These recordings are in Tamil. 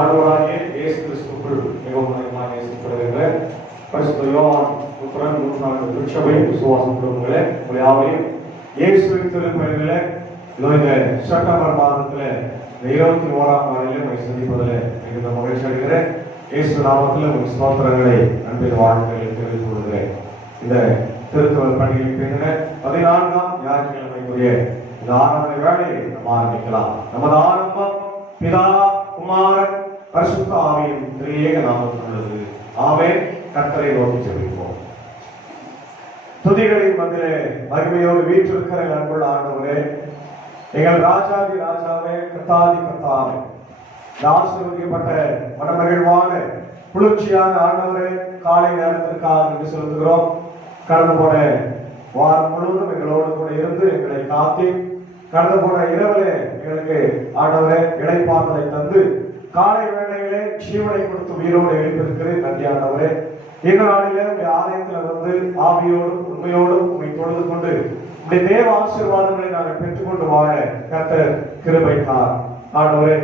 ஆண்டவராகிய இயேசு கிறிஸ்துவுக்குள் மிகவும் அதிகமாக நேசிக்கப்படுகின்ற பரிசுத்த யோவான் புத்திரன் 3 திருச்சபை விசுவாசம் குடும்பங்களே, உங்கள் யாவையும் இயேசுவின் திருப்பெயரிலே இந்த செப்டம்பர் மாதத்தில் 21ஆம் நாளிலே உங்களை சந்திப்பதில் மிகுந்த மகிழ்ச்சி அடைகிறேன். இயேசு நாமத்தில் உங்கள் ஸ்தோத்திரங்களை அன்பின் வாழ்க்கையை தெரிவித்துக் கொள்கிறேன். இந்த திருத்துவல் பணியில் பின்ன 14ஆம் ஞாயிற்றுக்கிழமைக்குரிய இந்த ஆராதனை வேலையை நம்ம ஆரம்பிக்கலாம். நமது ஆரம்பம் பிதா குமாரன் பரிசுத்த ஆவியின் திரியேக நாமத்தில் உள்ளது. ஆமென். கர்த்தரை நோக்கி ஜெபிப்போம். துதிகளின் மத்தியிலே மகிமையோடு வீற்றிருக்கிற அன்புள்ள ஆண்டவரே, எங்கள் ராஜாதி ராஜாவே, கர்த்தாதி கர்த்தாவே, ஆசீர்வதிக்கப்பட்ட மனமகிழ்வான குளிர்ச்சியான ஆண்டவரே, காலை நேரத்திற்காக நன்றி செலுத்துகிறோம். கடந்து போன வாரம் முழுவதும் எங்களோடு கூட இருந்து எங்களை காத்தி, கடந்து போன இரவிலே எங்களுக்கு ஆண்டவரே இளைப்பாறுதலை தந்து காலை வேளையிலே ஜீவனை கொடுத்து உயிரோடு எழுப்பியிருக்கிறேன். நன்றி ஆண்டவரே. இந்த நாளிலே உங்கள் ஆலயத்தில் வந்து ஆவியோடும் உண்மையோடும் உண்மை தொழுது கொண்டு உடைய தேவ ஆசீர்வாதங்களை நாங்கள் பெற்றுக்கொண்டு வாழ கர்த்தர் கிருபை தார். ஆண்டவரே,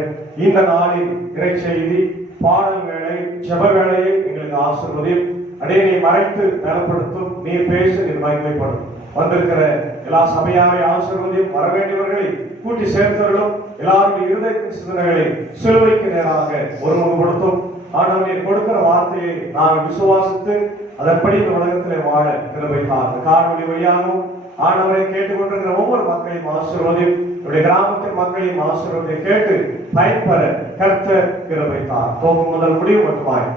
இந்த நாளின் இறை செய்தி பாடல் வேளை ஜெப வேளையை எங்களுக்கு ஆசீர்வதியும். அடையை மறைத்து நலப்படுத்தும். நீர் பேச நீர் மகிமைப்படும். வந்திருக்கிற எல்லா சபையாரை ஆசீர்வதியும். வரவேண்டியவர்களை கூட்டி சேர்த்தவர்களும் எல்லாருடைய இருதயத்தின் சிந்தனைகளை சிலுவைக்கு நேராக ஒருமுகப்படுத்தும். ஆண்டவர் கொடுக்கிற வார்த்தையை நாங்கள் விசுவாசித்து அதன்படி இந்த உலகத்திலே வாழ கிருபை தார். காணொலி வழியாகவும் ஆண்டவரை கேட்டுக்கொண்டிருக்கிற ஒவ்வொரு மக்களையும் ஆசீர்வதியும். என்னுடைய கிராமத்தின் மக்களையும் ஆசீர்வதியை கேட்டு பயன்பெற கர்த்தர் கிருபை தார். போகும் முதல் முடிவு மட்டுமாய்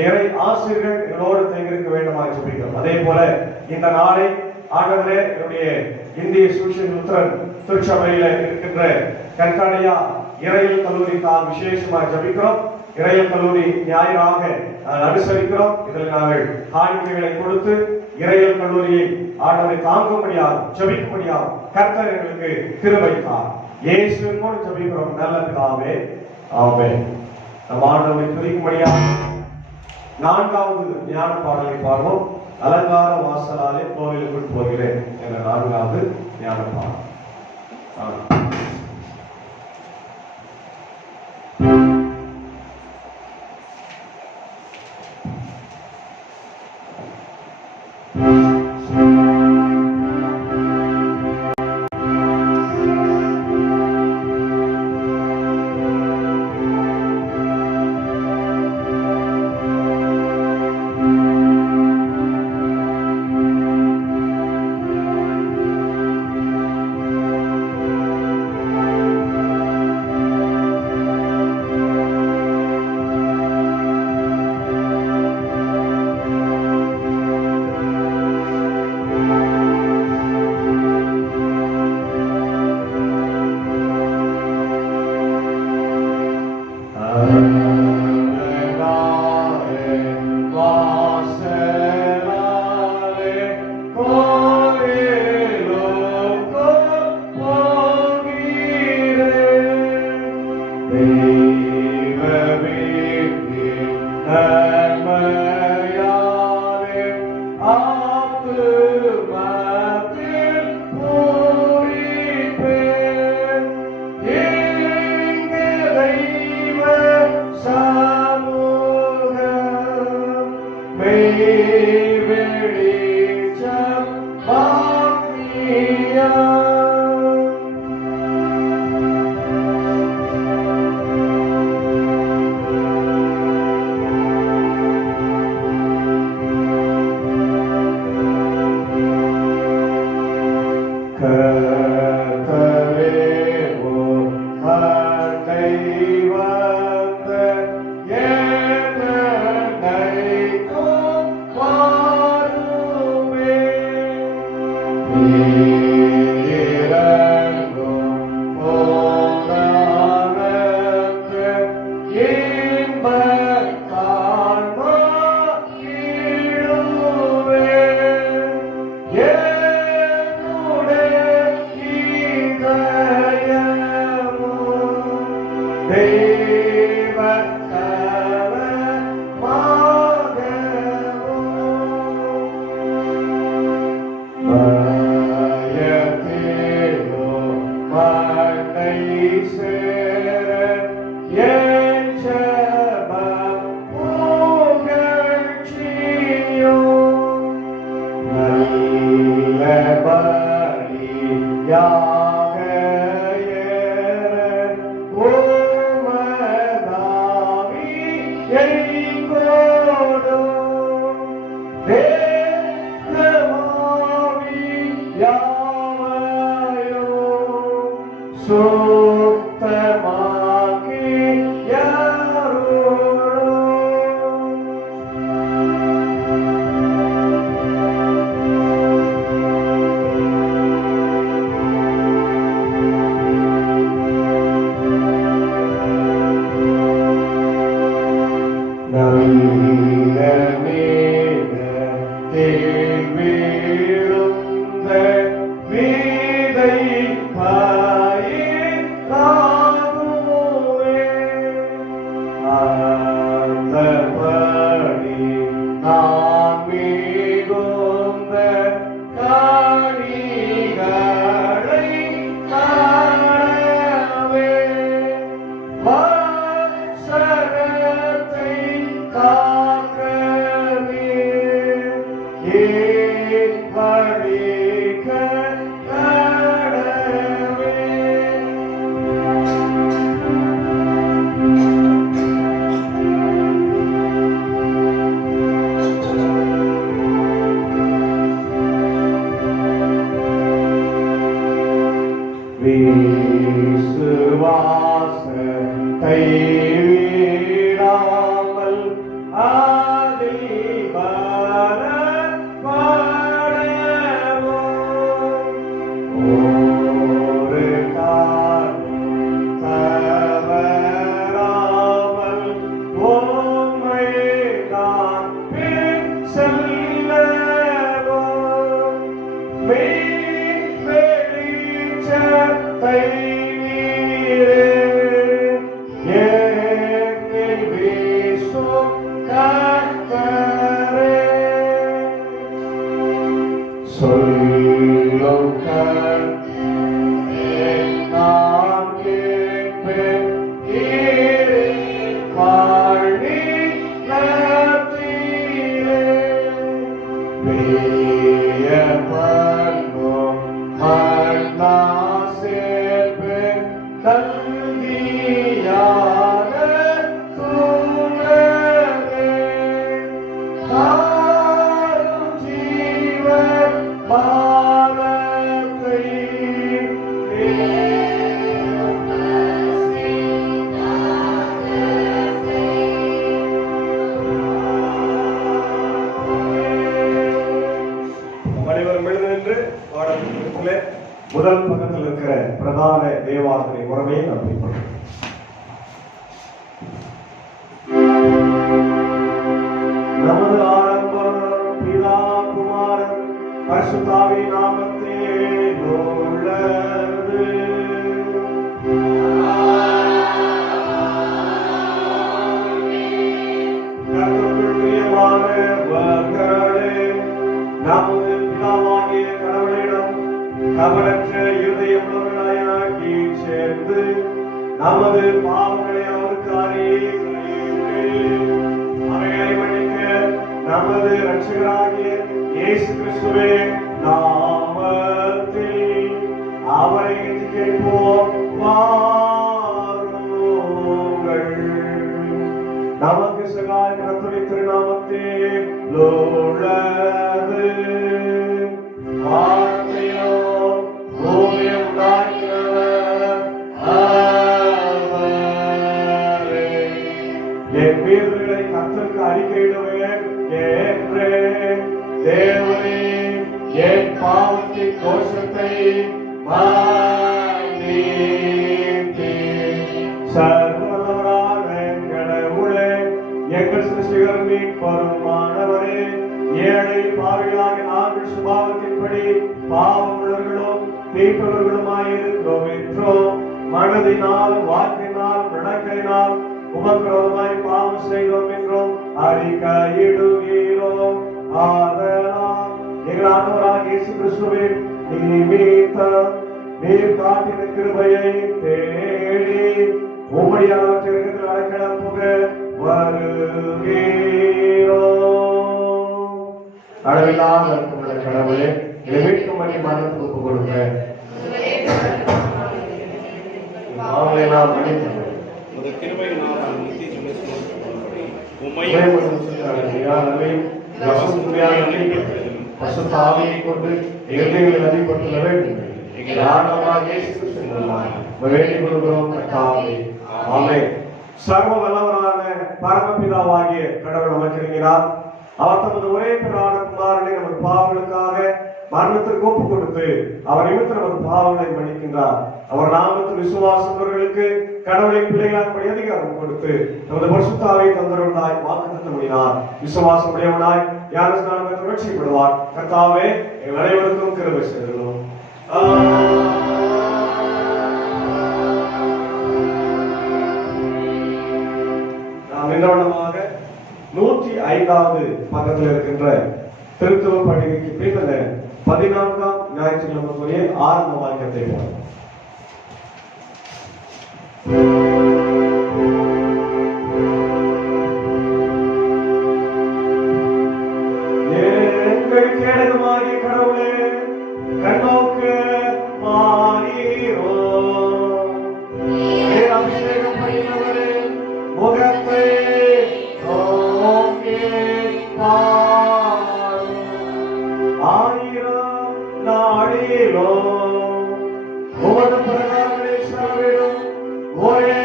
இறை ஆசிரியர்கள் எங்களோடு தங்கியிருக்க வேண்டுமாய் ஜெபிக்கிறோம். அதே போல இந்த நாளை ஆண்டவரே, என்னுடைய இந்திய சுவிசேஷ லுத்தரன் திருச்சபையில இருக்கின்ற கண்காணியா இறையல் கல்லூரிக்காக விசேஷமாக ஜெபிக்கிறோம். இறையல் கல்லூரி ஞாயிறாக அனுசரிக்கிறோம். இதில் நாங்கள் காணிக்கைகளை கொடுத்து இறையல் கல்லூரியை ஆண்டவரை தாங்கும்படியாக ஜெபிக்கும்படியாக கர்த்தர் எங்களுக்கு கிருபை தார். இயேசுவின் மூலம் ஜெபிக்கிறோம் நல்ல பிதாவே, ஆமென். நம் ஆண்டவரை துதிக்கும்படியாக 4வது ஞான பாடலை பாடுவோம். அலங்கார வாசலாலே கோவிலுக்குள் போகிறேன் என்ற 4வது ஞான பாடல். சேர என் சுத்தமாக்கி முதல் பக்கத்தில் இருக்கிற பிரதான தேவாலய உறவையை நாம் பின்பற்றோம். நமது ஆரம்பம் பிதா குமாரன் பரிசுத்தாவின் நாமத்தில் உள்ளது. கர்த்தருக்குள் பிரியமானவர்களே, நமது பிதாவாகிய கடவுளிடம் கவனற்ற இருதயமுள்ளவர்களாகி சேர்ந்து நமது பாவங்களை அவருக்கு அறிவித்து அவைகளை மன்னிக்க நமது இரட்சகராகிய இயேசு கிறிஸ்துவின் நாமத்தில் அவரை கேட்போம். வாருங்கள். நமக்கு சகாய கர்த்தருடைய திருநாமத்தில் உள்ளது. என் வீரர்களை கர்த்தருக்கு அறிக்கையிடுவேன் என்று தேவனே என் பாவத்தின் தோஷத்தை சர்வதவரான கடவுளே, எங்கள் சிருஷ்டிகர் மீட்பருமானவரே, ஏழை பாவிகளாகிய நாங்கள் சுபாவத்தின்படி பாவம் உள்ளவர்களும் தீர்ப்பவர்களுமாயிருக்கிறோம் என்றோ மனதினால் வாக்கினால் நடக்கையினால் உபக்கிரமமாய் பாவம் செய்தோம் என்றும் அறிக்கையிடுகிறோம். ஆதலால் எங்கள் ஆண்டவராகிய இயேசு கிறிஸ்துவின் நிமித்தம் நீர் காட்டின கிருபையை தேடி உம்முடைய அளவற்றிற்கு அடைக்கலம் புக வருகிறோம். அளவில்லாத உள்ள கடவுளே, மீட்கும் மணி மனத்துக்கு ஒப்பு கொடுங்க. பாவங்களை நாம் மன்னித்து பசுத்தாவியை கொண்டு எங்களை அதிகப்பட்டுள்ள வேண்டும். எங்கள் ஆண்டவராகிய இயேசு கிறிஸ்துவின் வேண்டிக் கொள்கிறோம் கர்த்தாவே. ஆமென். சர்வ வல்லவரான பரமபிதாவாகிய கடவுள் நமக்கு இருக்கிறார். அவர் தமது ஒரே பிரான குமாரனை நமது பாவங்களுக்காக மரணத்திற்கு ஒப்பு கொடுத்து அவர் நிமித்த நமது பாவங்களை மன்னிக்கின்றார். அவர் நாமத்தில் விசுவாசவர்களுக்கு கடவுளின் பிள்ளைகளாக அதிகாரம் கொடுத்து நமது பரிசுத்தாவை தந்தருவதாய் வாக்குத்தத்தம் பண்ணினார். விசுவாசம் உடையவனாய் ஞானஸ்நானம் பெற்று ரட்சிக்கப்படுவார். கர்த்தாவே எங்கள் அனைவருக்கும் கிருபை செய்தருளும். நாம் நின்றவனமாக 105வது பக்கத்தில் இருக்கின்ற திருத்துவ பண்டிகைக்கு பின்னர் 14ஆம் ஞாயிற்றுக்கிழமைக்குரிய ஆரம்ப வாக்கியத்தை போல எங்கள் கேடகமாகிய கடவுளே கண்ணோக்கு மாறீரோ அபிஷேகம் பண்ணினவரே முகத்தை நோக்கி ஆயிரம் நாடிலோ உமது பிரகாரங்களை செலவிடும் ஒரே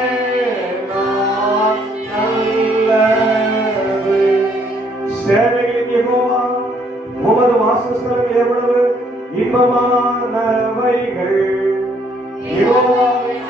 நாள் நல்லது. சேவைகளின் யெகோவா உமது வாசஸ்தலம் எவ்வளவு இன்பமானவைகள். யெகோவாவின்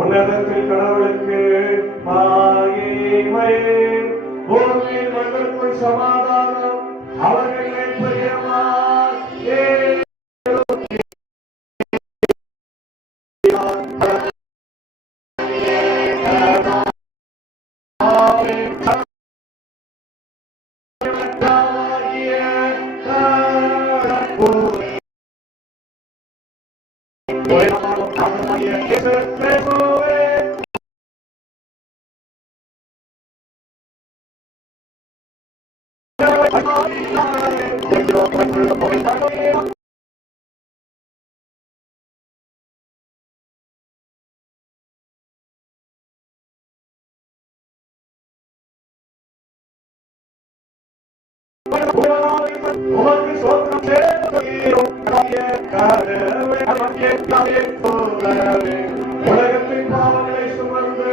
உன்னதத்தில் கடவுளுக்கு மகிமை, பூமியின் மக்களுக்குள் சமாதானம், அவர்கள் உமக்கு சோத்திரம் செய்கிறோம். உலகத்தின் பாவங்களை சுமந்து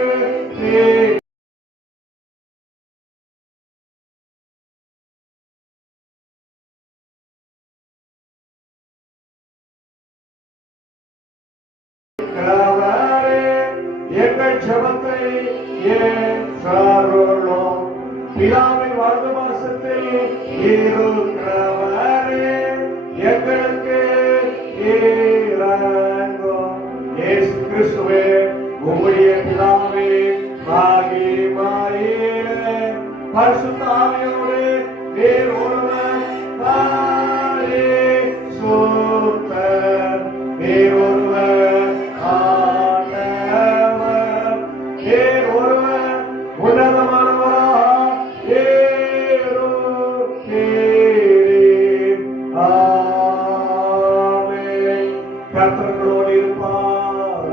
எங்கள் ஜெபத்தை ஏற்றருளும். பிதாவின் வலது பாசத்தில் இருக்கிறவரே எங்களுக்கு இரங்கும். இயேசு கிறிஸ்துவே உம்முடைய பிதாவே மகிமையிலே பரிசுத்த ஆவியோடு நீர் ஒருவர் பரிசுத்தர், நீர் ஒருவர் ஆண்டவர், நீர் ஒருவர் உன்னதமானவராக இருக்கிறீர். ஆமென். கர்த்தர்களோடு இருப்பாராக.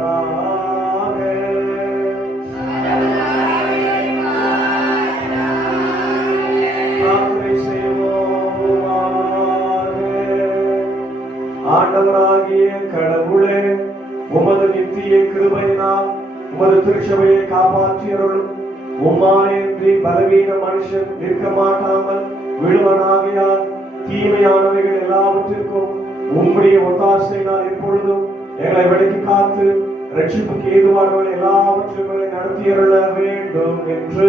திருச்சபையை காப்பாற்றியருளும். உம்மாயின்றி பலவீன மனுஷன் நிற்க மாட்டாமல் விழுவனாகையால் தீமையானவைகள் எல்லாவற்றிற்கும் உம்முடைய ஒத்தாசையினால் இப்பொழுதும் எங்களை விலக்கி காத்து ரட்சிப்புக்கு ஏதுவானவர்கள் எல்லாவற்றையும் நடத்தியருள வேண்டும் என்று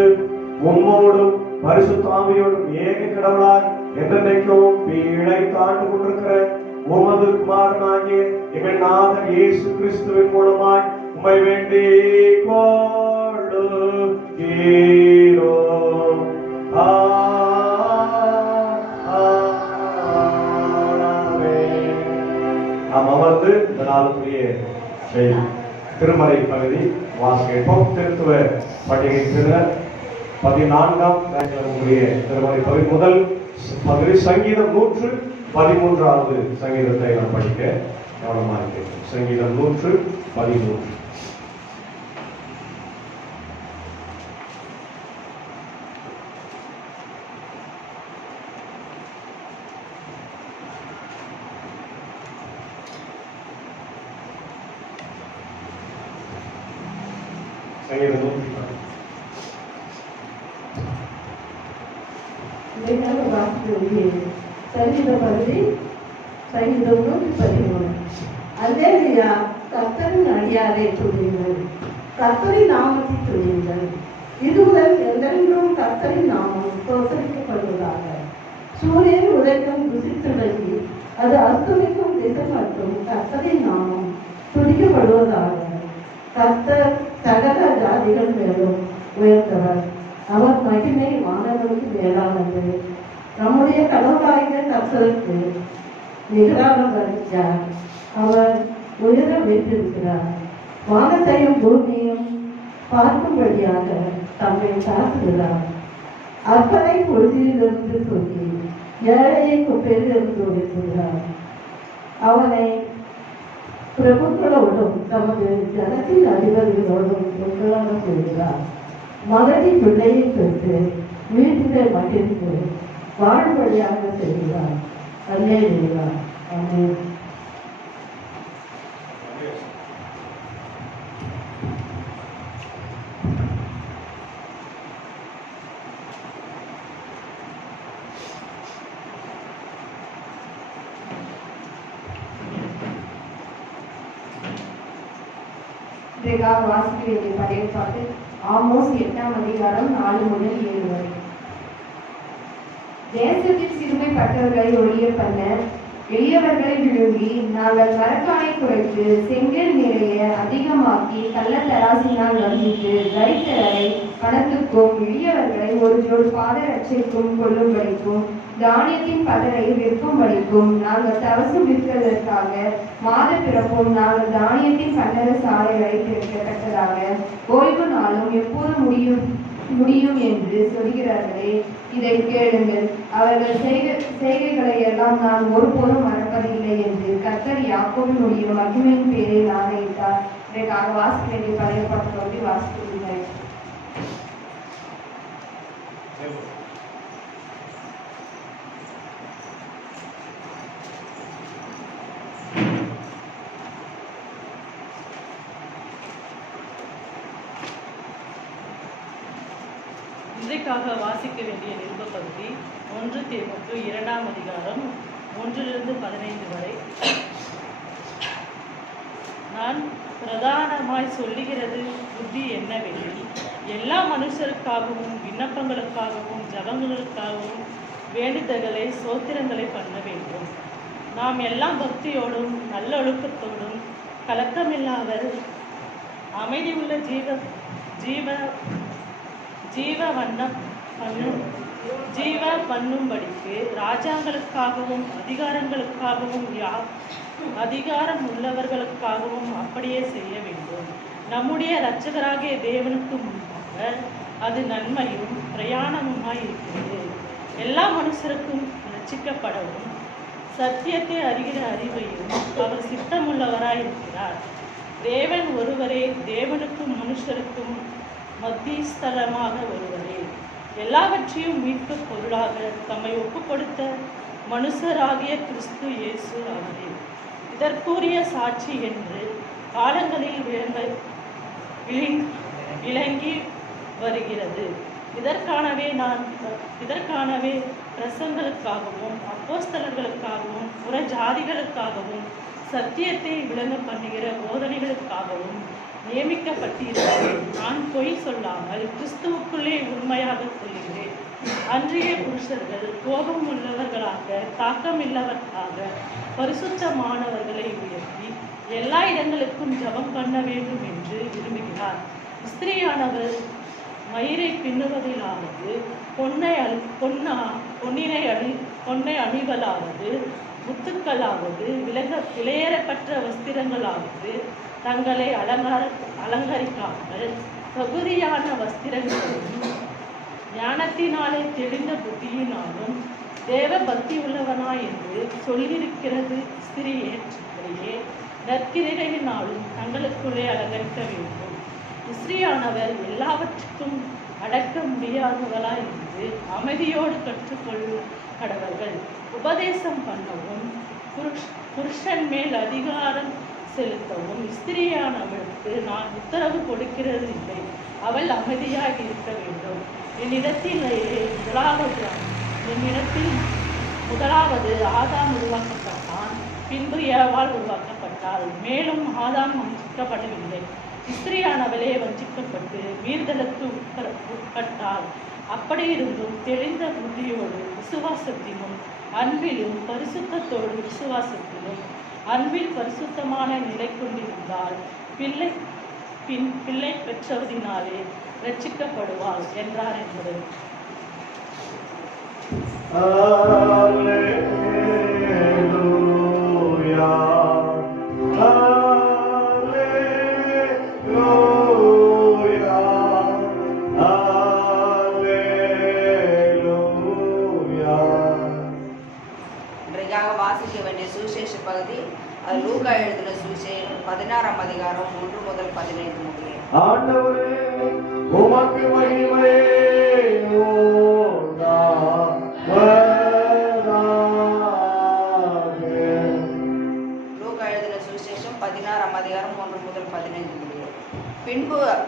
உம்மோடும் பரிசுத்த ஆவியோடும் ஏக கடவுளாய் என்றென்றைக்கும் இழைத்தாண்டு கொண்டிருக்கிற உமது குமாரனாகிய எங்கள் நாதர் இயேசு கிறிஸ்துவின் மூலமாய் உம்மை வேண்டிக் கொள்கிறோம். நாம் அமர்ந்து இந்த நாளுக்குரிய திருமறை பகுதி வாசிப்போம். திருத்துவ பண்டிகை திருநர் 14ஆம் திருமறை பகுதி முதல் பகுதி சங்கீதம் 113வது சங்கீதத்தை நாம் படிக்க கவனமாக இருக்கிறோம். சங்கீதம் 113. சங்கீதம் பகுதி சங்கீதம் 113. அல்லேலூயா, கர்த்தரின் அடியாரை துதியுங்கள், கர்த்தரின் நாமத்தை துதியுங்கள். இதுமுதல் என்றென்றும் கர்த்தரின் நாமம் தோற்றரிக்கப்படுவதாக. சூரியன் உதயம் துதித்துள்ளி அது அஸ்தமிக்கும் திசை மற்றும் கர்த்தரின் நாமம் துதிக்கப்படுவதாக. கர்த்தர் சகல ஜாதிகள் மேலும் உயர்ந்தவர், அவர் மகிமை வானங்களுக்கு மேலானது. நம்முடைய கடவுளாகிய கர்த்தருக்கு நிகரானவர் யார்? அவர் உயர வைத்திருக்கிறார். வானத்தையும் பூமியும் பார்க்கும்படியாக தம்மை தாக்குகிறார். அப்பனை பொழுதிலிருந்து தூக்கி ஏழையை குப்பையிலிருந்து உயர்த்துகிறார். அவனை பிரபுக்களோடும் தமது ஜனத்தின் அதிபதிகளோடும் ஒன்றாக செய்கிறார். மகதி பிள்ளையை பெற்று வீட்டிலே மகிழ்ந்து வாழும்படியாக செய்கிறார். அல்லேலூயா, ஆமென். வாசிக்க வேண்டிய பழைய பாட்டு ஆமோஸ் 8ஆம் அதிகாரம் 4 முதல் 7 வரை. தேசத்தில் சிறுமைப்பட்டவர்களை ஒழிய பண்ண, எளியவர்களை விழுங்கி, நாங்கள் மரக்கானை குறைத்து செங்கல் நிறைய அதிகமாக்கி கள்ளத்தராசினால் வந்தித்து தரித்திரரை பணத்துக்கும் எளியவர்களை ஒரு ஜோடு பாதரட்சைக்கும் கொள்ளும்படிக்கும் தானியத்தின் பதரை விற்கும்படிக்கும் நாங்கள் தவசு விற்கிறதற்காக மாத பிறப்பும் நாங்கள் தானியத்தின் பண்டர சாலைகளை திறக்கத்தக்கதாக ஓய்வு நாளும் எப்போது முடியும் என்று சொல்கிறார்களே, இதை கேளுங்கள். அவர்கள் செய்கைகளை எல்லாம் நான் ஒருபோதும் மறப்பதில்லை என்று கர்த்தர் யாக்கோபினுடைய மகிமையின் பேரில் ஆணையிட்டார். இதற்காக வாசிக்க வேண்டிய பழைய பாட்டு வாசிக்கிறேன். இன்றைக்காக வாசிக்க வேண்டிய நிருப பகுதி 1 தீமோத்தேயு 2ஆம் அதிகாரம் 1-15 வரை. நான் பிரதானமாய் சொல்லுகிறது புத்தி என்னவெனில், எல்லா மனுஷருக்காகவும் விண்ணப்பங்களுக்காகவும் ஜபங்களுக்காகவும் வேண்டுதல்களை சோத்திரங்களை பண்ண வேண்டும். நாம் எல்லாம் பக்தியோடும் நல்லொழுக்கத்தோடும் கலக்கமில்லாமல் அமைதி உள்ள ஜீவ பண்ணும்படிக்கு ராஜாங்களுக்காகவும் அதிகாரங்களுக்காகவும் அதிகாரம் உள்ளவர்களுக்காகவும் அப்படியே செய்ய வேண்டும். நம்முடைய இரட்சகராகிய தேவனுக்கு முன்பாக அது நன்மையும் பிரயாணமுமாய் இருக்கிறது. எல்லா மனுஷருக்கும் ரட்சிக்கப்படவும் சத்தியத்தை அறிகிற அறிவையும் அவர் சித்தமுள்ளவராயிருக்கிறார். தேவன் ஒருவரே, தேவனுக்கும் மனுஷருக்கும் மத்தியஸ்தலமாக ஒருவரே. எல்லாவற்றையும் மீட்க பொருளாக தம்மை ஒப்பு கொடுத்த மனுஷராகிய கிறிஸ்து இயேசு அவரே இதற்குரிய சாட்சி என்று காலங்களில் விளங்கி வருகிறது. இதற்கானவே பிரசங்களுக்காகவும் அப்போஸ்தலர்களுக்காகவும் புற ஜாதிகளுக்காகவும் சத்தியத்தை விளங்க பண்ணுகிற போதனைகளுக்காகவும் நியமிக்கப்பட்டிருக்கிறேன். நான் பொய் சொல்லாமல் கிறிஸ்துவுக்குள்ளே உண்மையாக சொல்லுகிறேன். அன்றைய புருஷர்கள் கோபம் உள்ளவர்களாக, தாக்கமில்லவர்களாக, பரிசுத்தமானவர்களை உயர்த்தி எல்லா இடங்களுக்கும் ஜெபம் பண்ண வேண்டும் என்று விரும்புகிறார். ஸ்திரீயானவர் மயிரை பின்னுவதிலாவது, பொன்னை அணிவலாவது, முத்துக்களாவது, விலையேறப்பட்ட வஸ்திரங்களாவது தங்களை அலங்கரிக்காமல் தகுதியான வஸ்திரங்களையும் ஞானத்தினாலே தெளிந்த புத்தியினாலும் தேவ பக்தி உள்ளவனாய் என்று சொல்லியிருக்கிறது. ஸ்திரீயே நற்கிரிகளினாலும் தங்களுக்குள்ளே அலங்கரிக்க வேண்டும். ஸ்திரீயானவர் எல்லாவற்றுக்கும் அடக்க முடியாதவளாய் இருந்து அமைதியோடு கற்றுக்கொள் கடவர்கள். உபதேசம் பண்ணவும் புருஷன் மேல் அதிகாரம் செலுத்தவும் ஸ்திரீயானவளுக்கு நான் உத்தரவு கொடுக்கிறது இல்லை. அவள் அமைதியாக இருக்க வேண்டும். என்னிடத்தில் முதலாவது ஆதாம் உருவாக்கப்பட்டான், பின்பு ஏவாள் உருவாக்கப்பட்டாள். மேலும் ஆதாம் வஞ்சிக்கப்படவில்லை, ஸ்திரீயானவளே வஞ்சிக்கப்பட்டு மீறுதலுக்கு உட்பட்டாள். அப்படி இருந்தும் தெளிந்த புத்தியோடு விசுவாசத்திலும் அன்பிலும் பரிசுத்தத்தோடு விசுவாசத்திலும் அன்பில் பரிசுத்தமான நிலை கொண்டிருந்தால் பிள்ளை பெற்றவதினாலே ரட்சிக்கப்படுவாள் என்றார் என்பது. வாசிக்க வேண்டிய சுவிசேஷ பகுதி லூக்கா எழுதின சுவிசேஷம் 16ஆம் அதிகாரம் 1 முதல் 15 முடிய. ஆண்டவரே உமக்கு மகிமை. லூக்கா எழுதின சுவிசேஷம் 16ஆம் அதிகாரம் 1 முதல் 15 முடிய.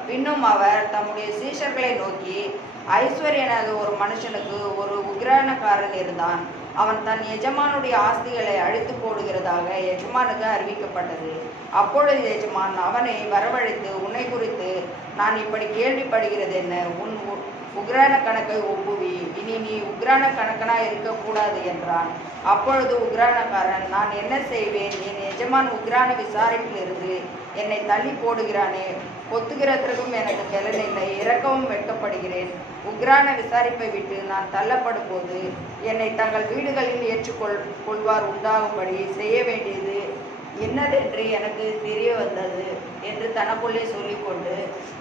பின்னும் அவர் தம்முடைய சீஷர்களை நோக்கி, ஐஸ்வர்யனாக ஒரு மனுஷனுக்கு ஒரு உக்கிரானக்காரன் இருந்தான். அவன் தன் எஜமானுடைய ஆஸ்திகளை அழித்து போடுகிறதாக எஜமானுக்கு அறிவிக்கப்பட்டது. அப்பொழுது எஜமான் அவனை வரவழைத்து, உன்னை குறித்து நான் இப்படி கேள்விப்படுகிறது என்ன? உன் உக்ரான கணக்கை ஒப்புவி, இனி நீ உக்ரான கணக்கனாய் இருக்கக்கூடாது என்றான். அப்பொழுது உக்ரானக்காரன், நான் என்ன செய்வேன்? என் எஜமான் உக்ரான விசாரிப்பிலிருந்து என்னை தள்ளி போடுகிறானே, கொத்துகிறதற்கும் எனக்கு பலனில்லை, இறக்கவும் வெட்கப்படுகிறேன். உக்ரான விசாரிப்பை விட்டு நான் தள்ளப்படும் போது என்னை தங்கள் வீடுகளில் ஏற்றுக்கொள்வார் உண்டாகும்படி செய்ய வேண்டியது என்னதென்று எனக்கு தெரிய வந்தது என்று தனக்குள்ளே சொல்லிக்கொண்டு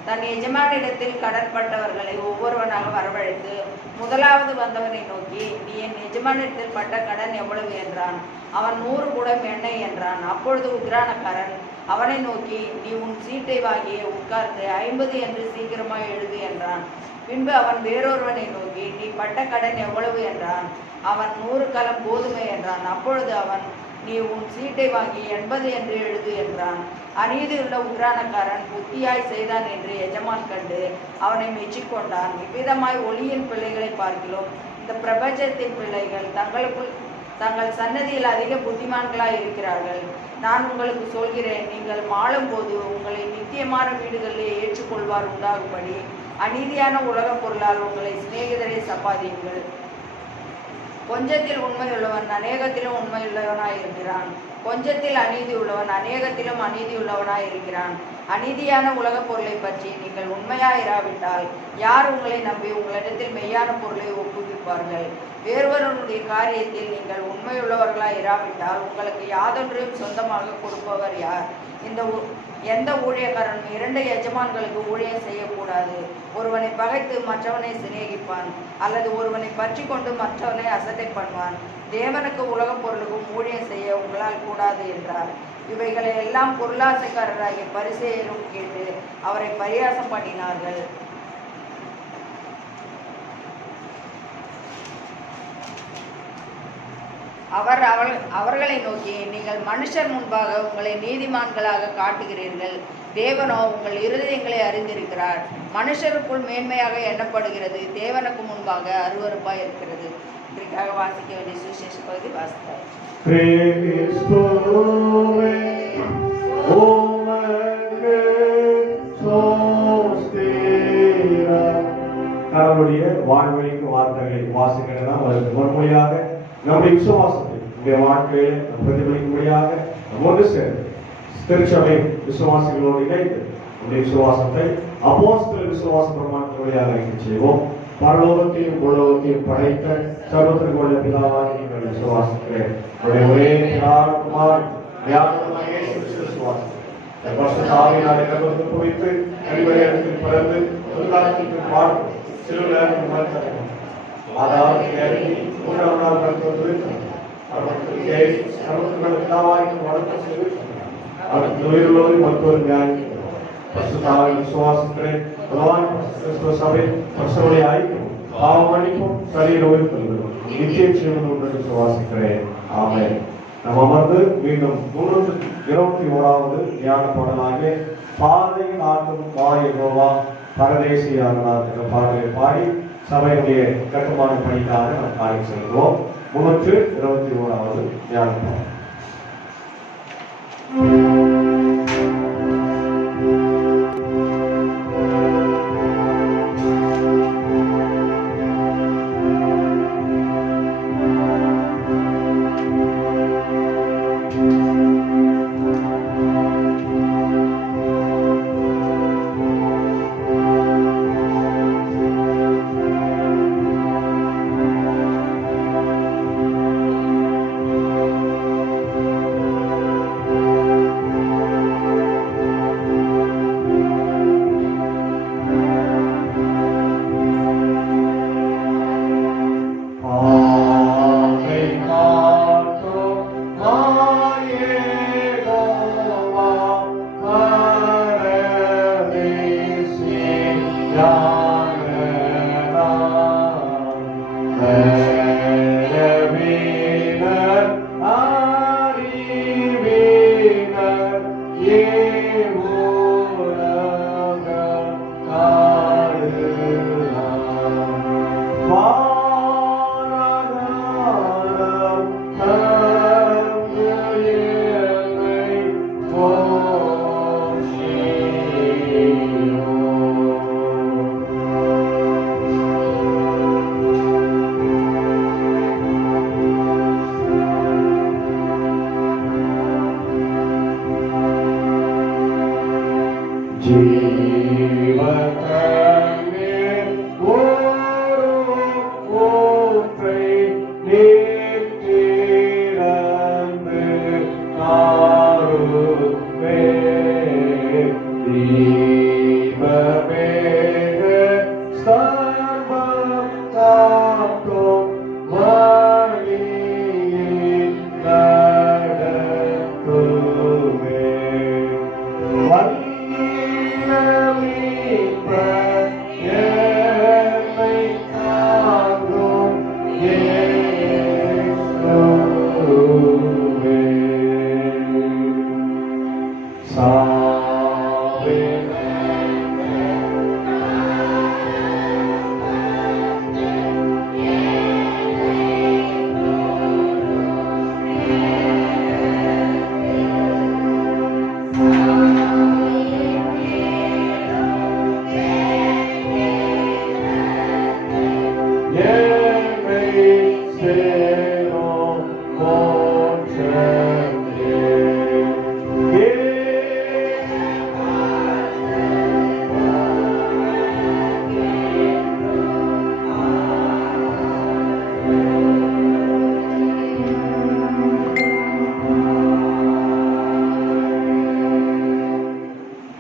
தன் எஜமானிடத்தில் கடன்பட்டவர்களை ஒவ்வொருவனாக வரவழைத்து முதலாவது வந்தவனை நோக்கி, நீ என் எஜமானிடத்தில் பட்ட கடன் எவ்வளவு என்றான். அவன் 100 குடம் எண்ணெய் என்றான். அப்பொழுது உக்ரானக்காரன் அவனை நோக்கி, நீ உன் சீட்டை வாங்கி உட்கார்ந்து 50 என்று சீக்கிரமாக எழுது என்றான். பின்பு அவன் வேறொருவனை நோக்கி, நீ பட்ட கடன் எவ்வளவு என்றான். அவன் 100 கலம் கோதுமை என்றான். அப்பொழுது அவன், நீ உன் சீட்டை வாங்கி 80 என்று எழுது என்றான். அநீதியுள்ள உக்ரானக்காரன் புத்தியாய் செய்தான் என்று எஜமான் கண்டு அவனை மெச்சிக்கொண்டான். இவ்விதமாய் ஒளியின் பிள்ளைகளை பார்க்கிறோம். இந்த பிரபஞ்சத்தின் பிள்ளைகள் தங்கள் சன்னதியில் அதிக புத்திமான்களாய் இருக்கிறார்கள். நான் உங்களுக்கு சொல்கிறேன், நீங்கள் மாளும் போது உங்களை நித்தியமான வீடுகளிலே ஏற்றுக்கொள்வார் உண்டாகும்படி அநீதியான உலக பொருளால் உங்களை சிநேகிதரை சம்பாதியுங்கள். கொஞ்சத்தில் உண்மையுள்ளவன் அநேகத்திலும் உண்மையுள்ளவனாய் இருக்கிறான். கொஞ்சத்தில் அநீதி உள்ளவன் அநேகத்திலும் அநீதி உள்ளவனாய் இருக்கிறான். அநீதியான உலக பொருளை பற்றி நீங்கள் உண்மையாயிராவிட்டால் யார் உங்களை நம்பி உங்களிடத்தில் மெய்யான பொருளை ஒப்புவிப்பார்கள்? வேறொருவனுடைய காரியத்தில் நீங்கள் உண்மையுள்ளவர்களாய் இராவிட்டால் உங்களுக்கு யாதொன்றையும் சொந்தமாக கொடுப்பவர் யார்? எந்த ஊழியக்காரனும் 2 எஜமான்களுக்கு ஊழியம் செய்யக்கூடாது. ஒருவனை பகைத்து மற்றவனை சிநேகிப்பான், அல்லது ஒருவனை பற்றி கொண்டு மற்றவனை அசட்டை பண்ணுவான். தேவனுக்கு உலக பொருளுக்கும் ஊழியம் செய்ய உங்களால் கூடாது என்றார். இவைகளை எல்லாம் பொருளாசைக்காரராகிய பரிசேயரும் கேட்டு அவரை பரியாசம் பண்ணினார்கள். அவர்களை நோக்கி, நீங்கள் மனுஷர் முன்பாக உங்களை நீதிமான்களாக காட்டுகிறீர்கள், தேவனோ உங்கள் இருதயங்களை அறிந்திருக்கிறார். மனுஷருக்குள் மேன்மையாக எண்ணப்படுகிறது, தேவனுக்கு முன்பாக அருவருப்பாய் இருக்கிறது. இதற்காக வாசிக்க வேண்டிய சுவிசேஷ பகுதி வாசித்தார். கடவுளுடைய வான்வழிக்கு வார்த்தைகளை வாசிக்கிறதா முன்மொழியாக நம்முடைய விசுவாசத்தை நம்முடைய வாழ்க்கையில பிரதிபலிக்கும்படியாக நம்மோடு சேர்ந்து திருச்சபை விசுவாசிகளோடு இணைந்து நம்முடைய விசுவாசத்தை அப்போஸ்தல விசுவாச பிரமாணத்தின்படியாக அறிக்கை செய்வோம். பரலோகத்தையும் பூலோகத்தையும் படைத்த சர்வத்திற்குள்ள பிதாவாகிய நீங்கள் விசுவாசிக்கிறேன். ஒரே குமார் விசுவாசிக்கிறேன். ஆவியினாலே கர்ப்பத்தில் புவித்து கனிமலையத்தில் பிறந்து ஒரு காலத்திற்கு பார்த்து சிலுவையில் மரணம் அதாவது இறங்கி மூன்றாம் நாள் கருத்து சர்வத்திற்குள்ள பிதாவாகிய வணக்கம் செய்து அவருக்கு உயிரோடு மருத்துவ ஞானி பரிசுத்தாவின் விசுவாசிக்கிறேன். கிறிஸ்துவ சபை பரிசுத்தமுடைய ஐக்கியம் பாவ மன்னிப்பும் சரீர உயிர்த்தெழுதலும் நித்திய ஜீவனும் என்று விசுவாசிக்கிறேன். ஆமென். நாம் அமர்ந்து மீண்டும் 321வது தியான பாடலாகிய பாதையில் ஆட்டும் யெகோவா பரதேசியானார் என்ற பாடலை பாடி சபையுடைய கட்டுமான பணிக்காக நாம் காரியம் செல்கிறோம். 321வது தியான பாடல்.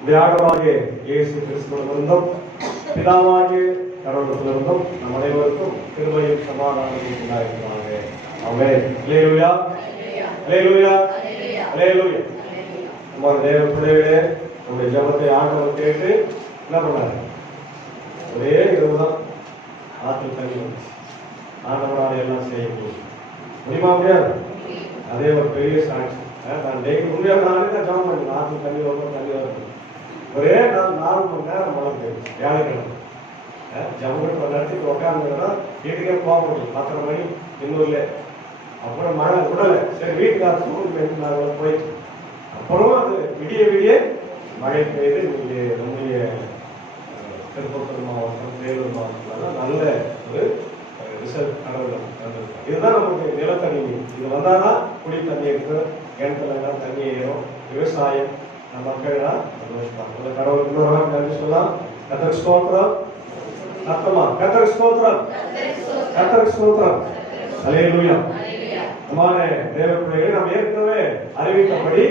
தியாகமாகிய இயேசு கிறிஸ்துவிலிருந்தும் பிதாவாகிய கடவுளிலிருந்தும் நம் அனைவருக்கும் கிருபையும் சமாதானமும் உண்டாயிருக்கிறாங்க. ஆமென். அல்லேலூயா. அல்லேலூயா. அல்லேலூயா. நம்ம தேவ பிள்ளைகளே, நம்முடைய ஜெபத்தை ஆண்டவர் கேட்டு என்ன பண்ணாரு? ஒரே இதுதான் ஆற்றில் தண்ணி வந்துச்சு. ஆண்டவரால் எல்லாம் செய்ய முடியுமா? முடியாது. அதே ஒரு பெரிய சாட்சி. நான் டெய்லி உண்மையாக நான் ஜெபம் பண்ணி ஆற்றில் தண்ணி வரும் தண்ணி வரும் ஒரே நாள் 4 மணி நேரம் மழை பெய்யும் வியாழக்கிழமை. ஜம்முன்னு ஒரு இடத்துக்கு உட்காந்துன்னா வீட்டுக்கே போக முடியும் 10:30 மணி இன்னூர்ல. அப்புறம் மழை விடலை, சரி வீட்டுக்கார சூழ்நிலை போயிட்டு அப்புறம் அது விடிய விடிய மழை பெய்து. இங்கே நம்முடைய திருப்பத்தூர் மாவட்டம், வேலூர் மாவட்டம்லாம் நல்ல ஒரு ரிசல்ட் கடவுள். இதுதான் நமக்கு நிலத்தண்ணி. இது வந்தாதான் குடி தண்ணி இருக்கு, கிணத்துல தண்ணி ஏறும், விவசாயம் நம்ம மக்கள்லாம் சந்தோஷமா. கடவுளுக்கு இன்னொரு நன்றி சொல்லலாம். கர்த்தருக்கு ஸ்தோத்திரம். அர்த்தமா கர்த்தருக்கு ஸ்தோத்திரம், கர்த்தருக்கு ஸ்தோத்திரம். அல்லேலூயா. அம்மான தேவ பிள்ளைகளை நாம் ஏற்கனவே அறிவித்தபடி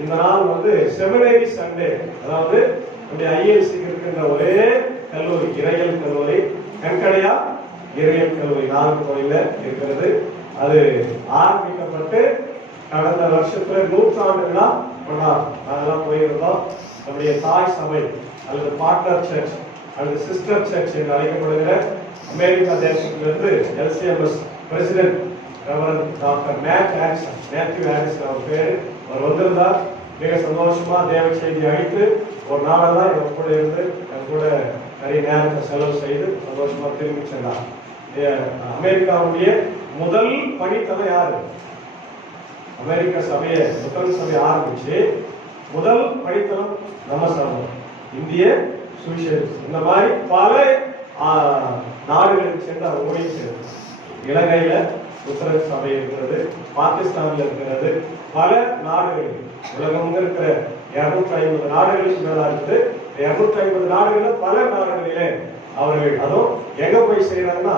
இந்த நாள் வந்து செமினரி சண்டே. அதாவது நம்முடைய ஐஎல்சிக்கு இருக்கின்ற ஒரே கல்லூரி இறையியல் கல்லூரி கண்கடையா இறையியல் கல்லூரி நாகர்கோவில்ல இருக்கிறது. அது ஆரம்பிக்கப்பட்டு கடந்த வருஷத்துல 100 விழா கொண்டாடும். அதெல்லாம் போயிருந்தோம். நம்முடைய தாய் சபை அல்லது பார்ட்னர் சர்ச் அல்லது சிஸ்டர் சர்ச் என்று அழைக்கப்படுகிற அமெரிக்கா தேசத்திலிருந்து LCMS president doctor Matthew Harrison அவர் பேரு. அவர் வந்திருந்தார். மிக சந்தோஷமா தேவ செய்தி அளித்து ஒரு நாளெல்லாம் என் கூட இருந்து என் கூட நிறைய நேரத்தை செலவு செய்து சந்தோஷமா திரும்பி சென்றார். அமெரிக்காவுடைய முதல் பணித்தலை யாரு? அமெரிக்க சபையை முதல் சபை ஆரம்பிச்சு முதல் பணித்தலம் நம்ம சபை இந்திய சுவிசேஷம். இந்த மாதிரி பல நாடுகளுக்கு சென்று அவர் ஊழியம் செய்தார். இலங்கையில உத்தரவு சபை இருக்கிறது, பாகிஸ்தான்ல இருக்கிறது, பல நாடுகள் உலகம் இருக்கிற 250 நாடுகளுக்கு மேல இருக்குது. 250 நாடுகள்ல பல நாடுகளிலே அவர்கள் அதுவும் எங்க போய் செய்யறாங்கன்னா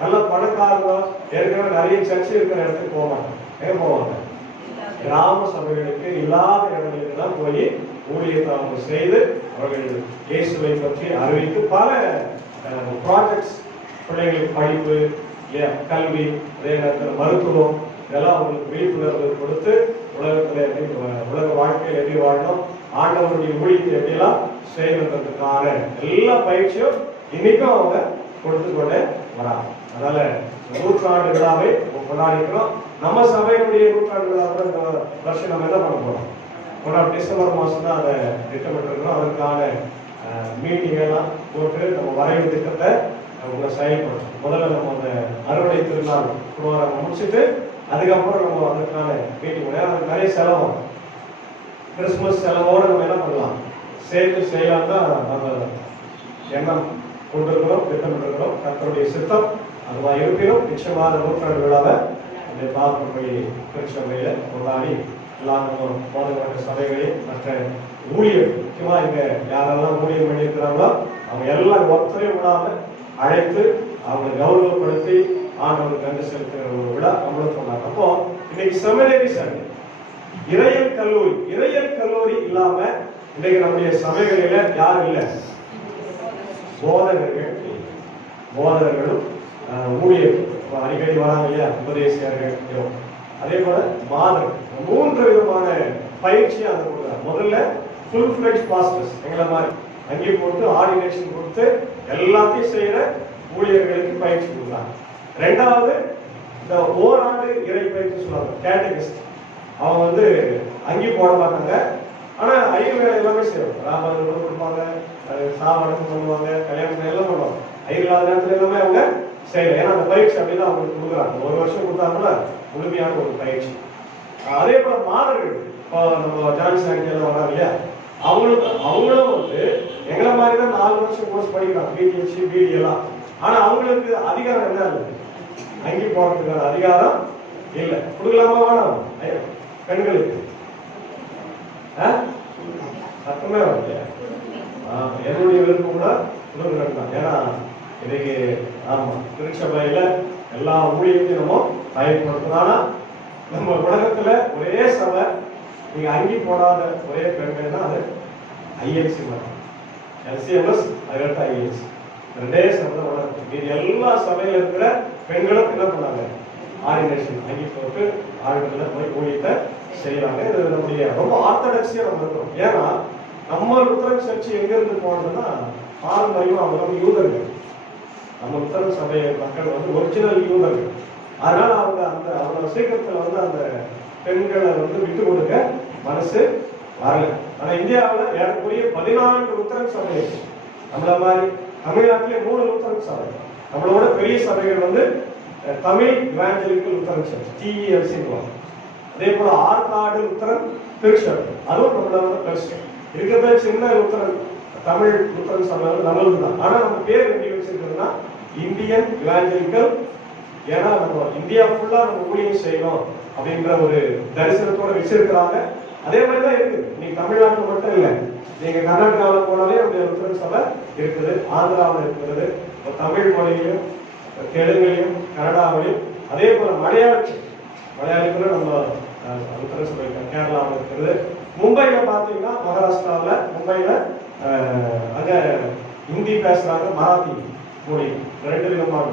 நல்ல பணக்காரங்க ஏற்கனவே நிறைய சர்ச்சை இருக்கிற இடத்துக்கு போக மாட்டாங்க. எங்க போவாங்க? கிராம சபைகளுக்கு இல்லாத இடங்களுக்கு தான் போய் ஊழியத்தை அவங்க செய்து அவர்கள் இயேசுவை பற்றி அறிவித்து பல ப்ராஜெக்ட்ஸ், பிள்ளைங்களுக்கு படிப்பு, கல்வி, அதே நேரத்தில் மருத்துவம், இதெல்லாம் அவங்களுக்கு விழிப்புணர்வு கொடுத்து உலகத்துல எப்படி உலக வாழ்க்கையில் எப்படி வாழணும், ஆண்டவருடைய ஊழியத்தை எப்படியெல்லாம் செய்வதற்கான எல்லா பயிற்சியும் இன்னைக்கும் அவங்க கொடுத்து கொண்டே வராங்க. அதனால 100 விழாவை கொண்டாடிக்கிறோம். நம்ம சபையினுடைய 100 விழாவை இந்த வருஷம் நம்ம என்ன பண்ண போறோம்? டிசம்பர் மாசம் தான் அதை திட்டமிட்டிருக்கிறோம். அதற்கான மீட்டிங் எல்லாம் போட்டு நம்ம வரைவு திட்டத்தை உங்களை செயல்படும். முதல்ல நம்ம அந்த அறுவடை திருநாள் ப்ரோக்ராம் முடிச்சுட்டு அதுக்கப்புறம் நம்ம அதற்கான மீட்டிங். அதுக்கு நிறைய செலவு, கிறிஸ்துமஸ் செலவோடு நம்ம என்ன பண்ணலாம், சேர்த்து செய்யலாம் தான் நம்ம எண்ணம் கொண்டிருக்கிறோம், திட்டமிட்டிருக்கிறோம். கர்த்தருடைய சித்தம் அதுவாக இருப்பினும் நிச்சயமாக 100 விழாவை அந்த பாப்பை திருச்சபையில கொண்டாடி எல்லாம் நம்ம போதகப்பட்ட சபைகளில் மற்ற ஊழியர் முக்கியமா இங்க யாரெல்லாம் ஊழியர் பண்ணியிருக்கிறாங்களோ அவங்க எல்லாம் ஒருத்தரையும் விடாம அழைத்து அவங்களை கௌரவப்படுத்தி ஆண்டவருக்கு நன்றி செலுத்துகிற ஒரு விழா நம்மளும் சொன்னாங்க. அப்போ இன்னைக்கு செமினரி சண்டே, இறையியல் கல்லூரி. இறையியல் கல்லூரி இல்லாம இன்னைக்கு நம்முடைய சபைகளில யாரும் இல்லை. போதகர்களும் ஊழியர்கள் அடிக்கடி வராங்க இல்லையா, உபதேசியர்கள், அதே போல மாதர் 3 விதமான பயிற்சியை அதை கொடுக்குறாங்க. முதல்ல ஃபுல் ஃபிளெஜ் பாஸ்டர்ஸ் எங்களை மாதிரி அங்கே போட்டு ஆர்டினேஷன் கொடுத்து எல்லாத்தையும் செய்யற ஊழியர்களுக்கு பயிற்சி கொடுக்குறாங்க. 2வது இந்த ஓராண்டு இறை பயிற்சி சொல்லுவாங்க, கேட்டகிஸ்ட். அவங்க வந்து அங்கே போட மாட்டாங்க, ஆனா ஐயர் வேலை எல்லாமே செய்வாங்க. ராமர்கள் கொடுப்பாங்க, சாவடம் பண்ணுவாங்க, கல்யாணம் எல்லாம் பண்ணுவாங்க. ஐயர் இல்லாத நேரத்துல எல்லாமே அவங்க செய்யல. ஏன்னா அந்த பயிற்சி அப்படிதான் அவங்களுக்கு கொடுக்குறாங்க. 1 வருஷம் கொடுத்தாங்கன்னா முழுமையான ஒரு பயிற்சி. அதே போல மாணவர்கள் இப்போ நம்ம ஜான்சன் எல்லாம் வராங்க இல்லையா, அவங்களும் வந்து எங்களை மாதிரி தான் 4 வருஷம் கோர்ஸ் படிக்கிறாங்க, பிஹெச்டி பிடி எல்லாம். ஆனா அவங்களுக்கு அதிகாரம் என்ன இல்லை, அங்கி போறதுக்கான அதிகாரம் இல்லை. கொடுக்கலாமா வேணாம் பெண்களுக்கு? சத்தமே வரலையா? என்னுடைய விருப்பம் கூட கொடுக்குறேன் தான். ஏன்னா இன்னைக்கு ஆமா திருச்சபையில எல்லா ஊழியத்தையும் நம்ம பயன்படுத்தினா நம்ம உலகத்துல ஒரே சபை நீங்க அங்கி போடாத ஒரே பெண்கள் தான் அது ஐஎல்சி மட்டும். எல்சிஎம்எஸ் அதுக்கடுத்து ஐஎல்சி 2 சபை உலகத்துக்கு. இது எல்லா சபையில இருக்கிற பெண்களும் என்ன பண்ணாங்க, ஆர்டினேஷன் அங்கி போட்டு ஆளுநர்ல போய் ஊழியத்தை செய்யறாங்க. இது நம்முடைய ரொம்ப ஆர்த்தடாக்ஸியா நம்ம இருக்கிறோம். ஏன்னா நம்ம லுத்தரன் சர்ச்சை எங்க இருந்து போனதுன்னா பாரம்பரியம் அவங்க யூதர்கள். நம்ம லுத்தரன் சபை மக்கள் வந்து ஒரிஜினல் யூதர்கள். அதனால அவங்க அவ்வளவு சீக்கிரத்துல வந்து அந்த பெண்களை வந்து விட்டு கொடுக்க மனசு வரல. ஆனா இந்தியாவுல ஏறக்குறைய 14 லுத்தரன் சபை இருக்கு. நம்மள மாதிரி தமிழ்நாட்டிலே 3 லுத்தரன் சபை. நம்மளோட பெரிய சபைகள் வந்து Tamil evangelical Lutheran church, TELC. அதே போல ஆற்காடு லுத்தரன் திருச்சபை, அதுவும் நம்மளோட பெருசு. இருக்கிறத சின்ன லுத்தரன் தமிழ் லுத்தரன் சபை நம்மளுக்கு தான். ஆனா நம்ம பேர் எப்படி வச்சிருக்கிறதுனா இந்தியன் இவாஞ்சலிக்கல். ஏன்னா நம்ம இந்தியா ஃபுல்லா நம்ம ஊழியம் செய்யணும் அப்படின்ற ஒரு தரிசனத்தோட வச்சிருக்கிறாங்க. அதே மாதிரி தான் இருக்குது. நீங்க தமிழ்நாட்டில் மட்டும் இல்லை, நீங்க கர்நாடகாவில் போனாலே நம்முடைய லுத்தரன் சபை இருக்குது, ஆந்திராவில் இருக்கிறது, தமிழ் மொழியிலும் தெலுங்குலையும் கன்னடாவிலையும், அதே போல மலையாளத்துல நம்ம லுத்தரன் சபை கேரளாவில் இருக்கிறது. மும்பையில பாத்தீங்கன்னா மகாராஷ்டிராவில் மும்பையில அங்க ஹிந்தி பேசுறாங்க, மராத்தி மொழி, 2 விதமாக.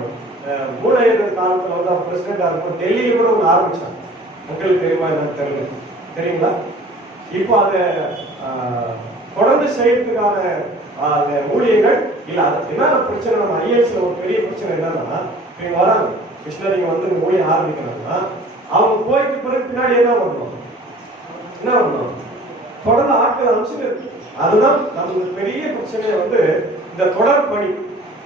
மூளையிற காலத்துல வந்து அவர் பிரசிடண்டா இருக்கும் டெல்லியில கூட ஒன்று ஆரம்பிச்சாங்க. மக்களுக்கு தெரியுமா எனக்கு தெரியல, தெரியுங்களா? இப்போ அதை தொடர்ந்து செய்யறதுக்கான அந்த ஊழியர்கள் இல்ல. அது என்ன பிரச்சனை, நம்ம ஐஎல்ஸ்ல ஒரு பெரிய பிரச்சனை என்னன்னா, இவங்க வராங்க மிஷினரிங்க வந்து ஊழியம் ஆரம்பிக்கிறாங்கன்னா அவங்க போயிட்டு பிறகு பின்னாடி என்ன பண்ணணும், தொடர்ந்து ஆட்கள் அனுப்பிச்சுட்டு இருக்கு. அதுதான் நமக்கு பெரிய பிரச்சனையை வந்து இந்த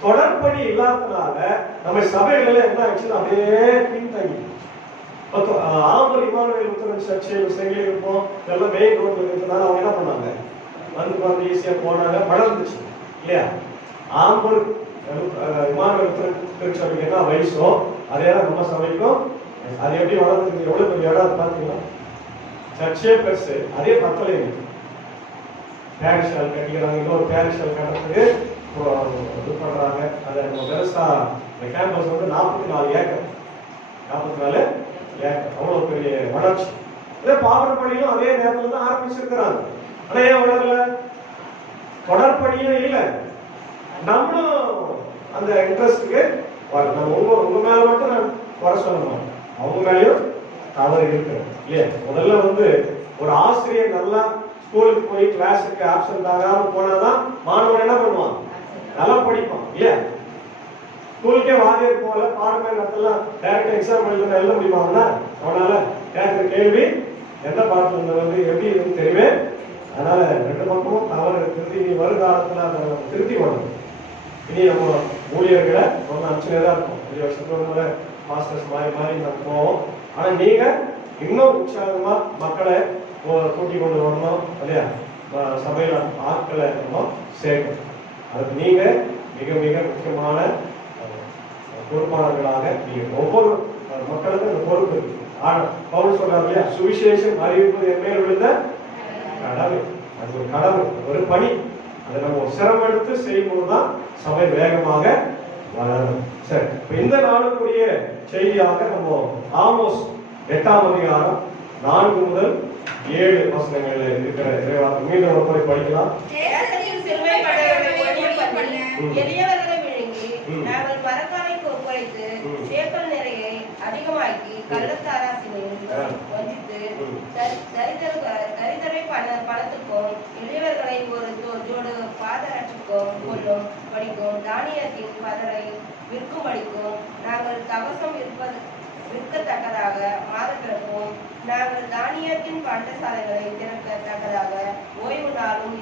தொடர்பணி இல்லாததுனால நம்ம சபைகள்ல என்ன ஆச்சுன்னா அப்படியே பின்தங்கி. ஆம்பூர் இமானுவேல் லுத்தரன் சர்ச்சு செங்கல் இருப்போம், இதெல்லாம் மெயின் ரோட்ல இருக்கிறதுனால அவங்க என்ன பண்ணாங்க, வந்து ஈஸியா போனாங்க, வளர்ந்துச்சு இல்லையா? ஆம்பூர் இமானுவேல் லுத்தரன் திருச்சபைக்கு என்ன வயசோ அதே நம்ம சபைக்கும் அது எப்படி வளர்ந்துருக்கு, எவ்வளவு பெரிய இடம் பாத்தீங்களா? சர்ச்சே பெருசு, அதே பத்தலை பேரிஷ் ஹால் கட்டிக்கிறாங்க. இன்னொரு பேரிஷ் ஹால் கட்டுறதுக்கு இது பண்றாங்க. அதை நம்ம பெருசா இந்த கேம்பஸ் வந்து 44 ஏக்கர், 44 ஏக்கர், அவ்வளவு பெரிய வளர்ச்சி. அதே பாவரப்பணியும் அதே நேரத்துல தான் ஆரம்பிச்சிருக்கிறாங்க. ஆனா ஏன் வளரல? தொடர்பணியும் இல்லை. நம்மளும் அந்த இன்ட்ரெஸ்டுக்கு நம்ம உங்க மேல மட்டும் நான் வர சொல்லணும், அவங்க மேலேயும் தவறு இருக்கு இல்லையா? முதல்ல வந்து ஒரு ஆசிரியர் நல்லா ஸ்கூலுக்கு போய் கிளாஸுக்கு ஆப்சென்ட் ஆகாம போனாதான் மாணவன் என்ன பண்ணுவான், நல்லா படிப்பான் இல்லையா? ஸ்கூலுக்கே வாதியர் போல பாடமே நடத்தலாம், டைரக்ட் எக்ஸாம் எழுத முடியுமாங்கன்னா அவனால கேட்கிற கேள்வி எந்த பாடத்துல இருந்து வந்து எப்படி இருக்குன்னு தெரியவே. அதனால 2 பக்கமும் தவறு திருத்தி இனி வருங்காலத்துல அதை நம்ம திருத்தி வரணும். இனி நம்ம ஊழியர்களை ரொம்ப அனுப்பிச்சுனே தான் இருக்கும். 2 வருஷத்துக்கு மாஸ்டர்ஸ் மாறி நம்ம போவோம். ஆனா நீங்க இன்னும் உற்சாகமா மக்களை கூட்டி கொண்டு வரணும் இல்லையா? சபையில ஆட்களை நம்ம சேர்க்கணும். அதுக்கு நீங்க மிக மிக முக்கியமான பொறுப்பாளர்களாக நீங்க ஒவ்வொரு மக்களுக்கும் அந்த பொறுப்பு இருக்கு. பவுல் சொல்றாரு இல்லையா, சுவிசேஷம் அறிவிப்பது என் மேல் விழுந்த கடமை. அது ஒரு கடமை, ஒரு பணி. அதை நம்ம ஒரு சிரமம் எடுத்து செய்யும்போதுதான் சபை வேகமாக வளரும். சரி, இந்த நாளுக்குரிய செய்தியாக நம்ம ஆமோஸ் 8ஆம் அதிகாரம் 4 முதல் 7 வசனங்கள்ல இருக்கிற இறைவார்த்தை மீண்டும் ஒரு முறை படிக்கலாம். எளியவர்களை விழுங்கி நாங்கள் மரக்காலைக்கு ஒப்படைத்து சேப்பல் நிறையை அதிகமாக்கி கள்ளத்தாராசினையும் வஞ்சித்து தரிதரை பணத்துக்கும் எளியவர்களை ஒரு ஜோடு பாதரட்சிக்கும் கொள்ளும் படிக்கும் தானியத்தின் பதரை விற்கும் படிக்கும் நாங்கள் கவசம் விற்கத்தக்கதாக மாதப்பிறப்பும் நாங்கள் தானியத்தின் பண்டசாலைகளை திறக்கத்தக்கதாக ஓய்வு நாளும்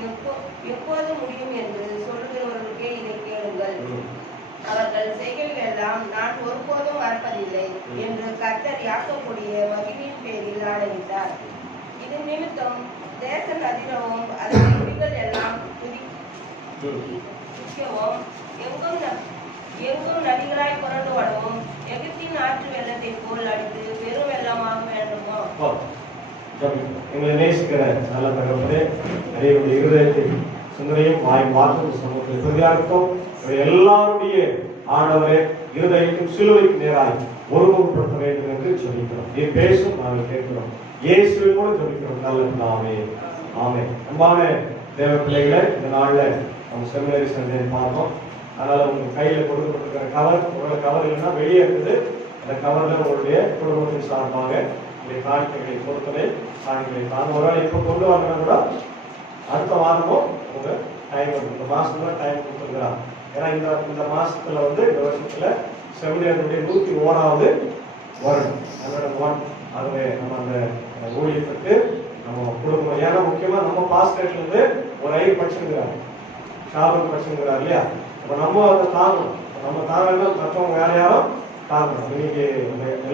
எப்போது முடியும் என்று சொல்லுகிறவர்களுக்கே இதை கேளுங்கள். அவர்கள் செய்கைகள் எல்லாம் நான் ஒருபோதும் மறப்பதில்லை என்று கர்த்தர் யாக்கக்கூடிய மகிழ்வின் பேரில் ஆணையிட்டார். இது நிமித்தம் தேசம் அதிரவும் அதன் குடிகள் எல்லாம் குதிக்கவும் எங்கும் நதிகளாய் புரண்டு வரவும் எகிப்தின் ஆற்று வெள்ளத்தை போல் அடித்து பெரும் வெள்ளமாக வேண்டுமோ. எங்களை நேசிக்கிற நல்ல தகவலே, நிறைய இருதயத்தை சிந்தனையும் வாய் வார்த்தை சமூகத்தில் பிரதியாருக்கும் எல்லாருடைய ஆண்டவரே இருதயத்தையும் சிலுவைக்கு நேராய் ஒருமுகப்படுத்த வேண்டும் என்று சொல்லிக்கிறோம். நீ பேசும், நாங்கள் கேட்கிறோம். இயேசுவின் கூட சொல்லிக்கிறோம். நல்ல நாமே ஆமே. அன்பான தேவ பிள்ளைகளை, இந்த நாள்ல நம்ம செமினரி சண்டே பார்த்தோம். அதனால உங்க கையில கொடுக்கப்பட்டிருக்கிற கவர், உங்களோட கவர் இல்லைன்னா வெளியே இருக்குது. அந்த கவர்ல உங்களுடைய குடும்பத்தின் சார்பாக காணிக்கைகளை பொறுத்தனை காணிக்கைகளை தாங்க. ஒரு வேளை இப்ப கொண்டு வரணும் கூட அடுத்த வாரமும் உங்க டைம் இந்த மாசத்துல டைம் கொடுத்துருக்கிறாங்க. ஏன்னா இந்த மாசத்துல வந்து இந்த வருஷத்துல செமினரியுடைய 101வது வருடம், 101. ஆகவே நம்ம அந்த ஊழியத்துக்கு நம்ம கொடுக்கணும். ஏன்னா முக்கியமா நம்ம பாஸ்டேட்ல இருந்து ஒரு ஐ படிச்சுக்கிறாரு, ஷாபன் படிச்சுக்கிறாரு இல்லையா? அப்ப நம்ம அதை தாங்கணும். நம்ம தாங்கன்னா மற்றவங்க வேற யாரும் தாங்கணும். இன்னைக்கு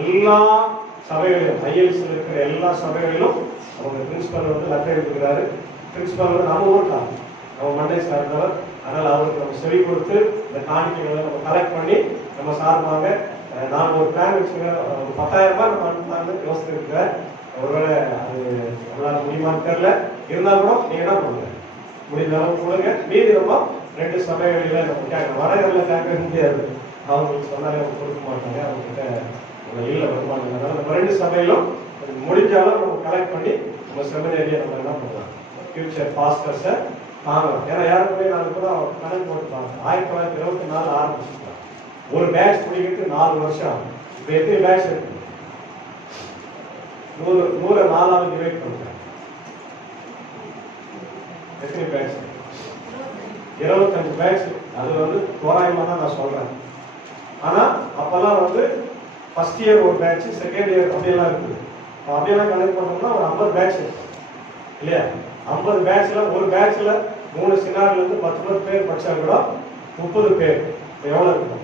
எல்லா சபைகளிலும் ஐஎல்ஸ்ல இருக்கிற எல்லா சபைகளிலும் அவங்க பிரின்சிபல் வந்து லெட்டர் எழுதுகிறாரு. பிரின்சிபல் வந்து நம்ம ஊருக்காங்க, நம்ம மண்டை சார்ந்தவர். அதனால அவருக்கு நம்ம செவி கொடுத்து இந்த காணிக்கைகளை நம்ம கலெக்ட் பண்ணி நம்ம சார்பாங்க நான் ஒரு பிளான் வச்சுக்கிறேன். ஒரு 10,000 ரூபாய் நம்ம அனுப்பலாம்னு யோசித்து இருக்கிறேன். ஒருவேளை அது நம்மளால முடியுமான்னு தெரியல. இருந்தால் கூட நீங்க என்ன பண்ணுங்க, முடிந்த அளவுக்கு கொடுங்க. மீதி நம்ம 2 சபைகளில நம்ம கேட்க வடகரில் கேட்க முடியாது, அவங்களுக்கு சொன்னாலே அவங்க கொடுக்க மாட்டாங்க, அவங்க கிட்ட இல்லை வருமானம். அதனால நம்ம 2 சபையிலும் முடிஞ்ச அளவு நம்ம கலெக்ட் பண்ணி நம்ம செமினரியை நம்ம என்ன பண்ணலாம், ஃபியூச்சர் பாஸ்டர்ஸை தாங்கலாம். ஏன்னா யாருக்குமே நான் கூட கணக்கு போட்டு பார்த்தேன். 1924 ஆரம்பிச்சுட்டாங்க. ஒரு பேட்ச் முடிக்கிறதுக்கு 4 வருஷம். இப்போ எத்தனை பேட்ச் இருக்கு? 100 4ஆவது டிவைட் பண்ணுறேன். எத்தனை பேட்ச்? 25 பேட்ச். அது வந்து தோராயமாக தான் நான் சொல்றேன். ஆனா அப்பெல்லாம் வந்து ஃபர்ஸ்ட் இயர் ஒரு பேட்ச், செகண்ட் இயர் அப்படியெல்லாம் இருக்குது. அப்படியெல்லாம் கனெக்ட் பண்ணோம்னா ஒரு 50 பேட்ச் இருக்கு இல்லையா? 50 பேட்ச்ல ஒரு பேட்ச்ல 3 சினாரில இருந்து 10 பேர் படிச்சா கூட 30 பேர். எவ்வளவு இருக்கு?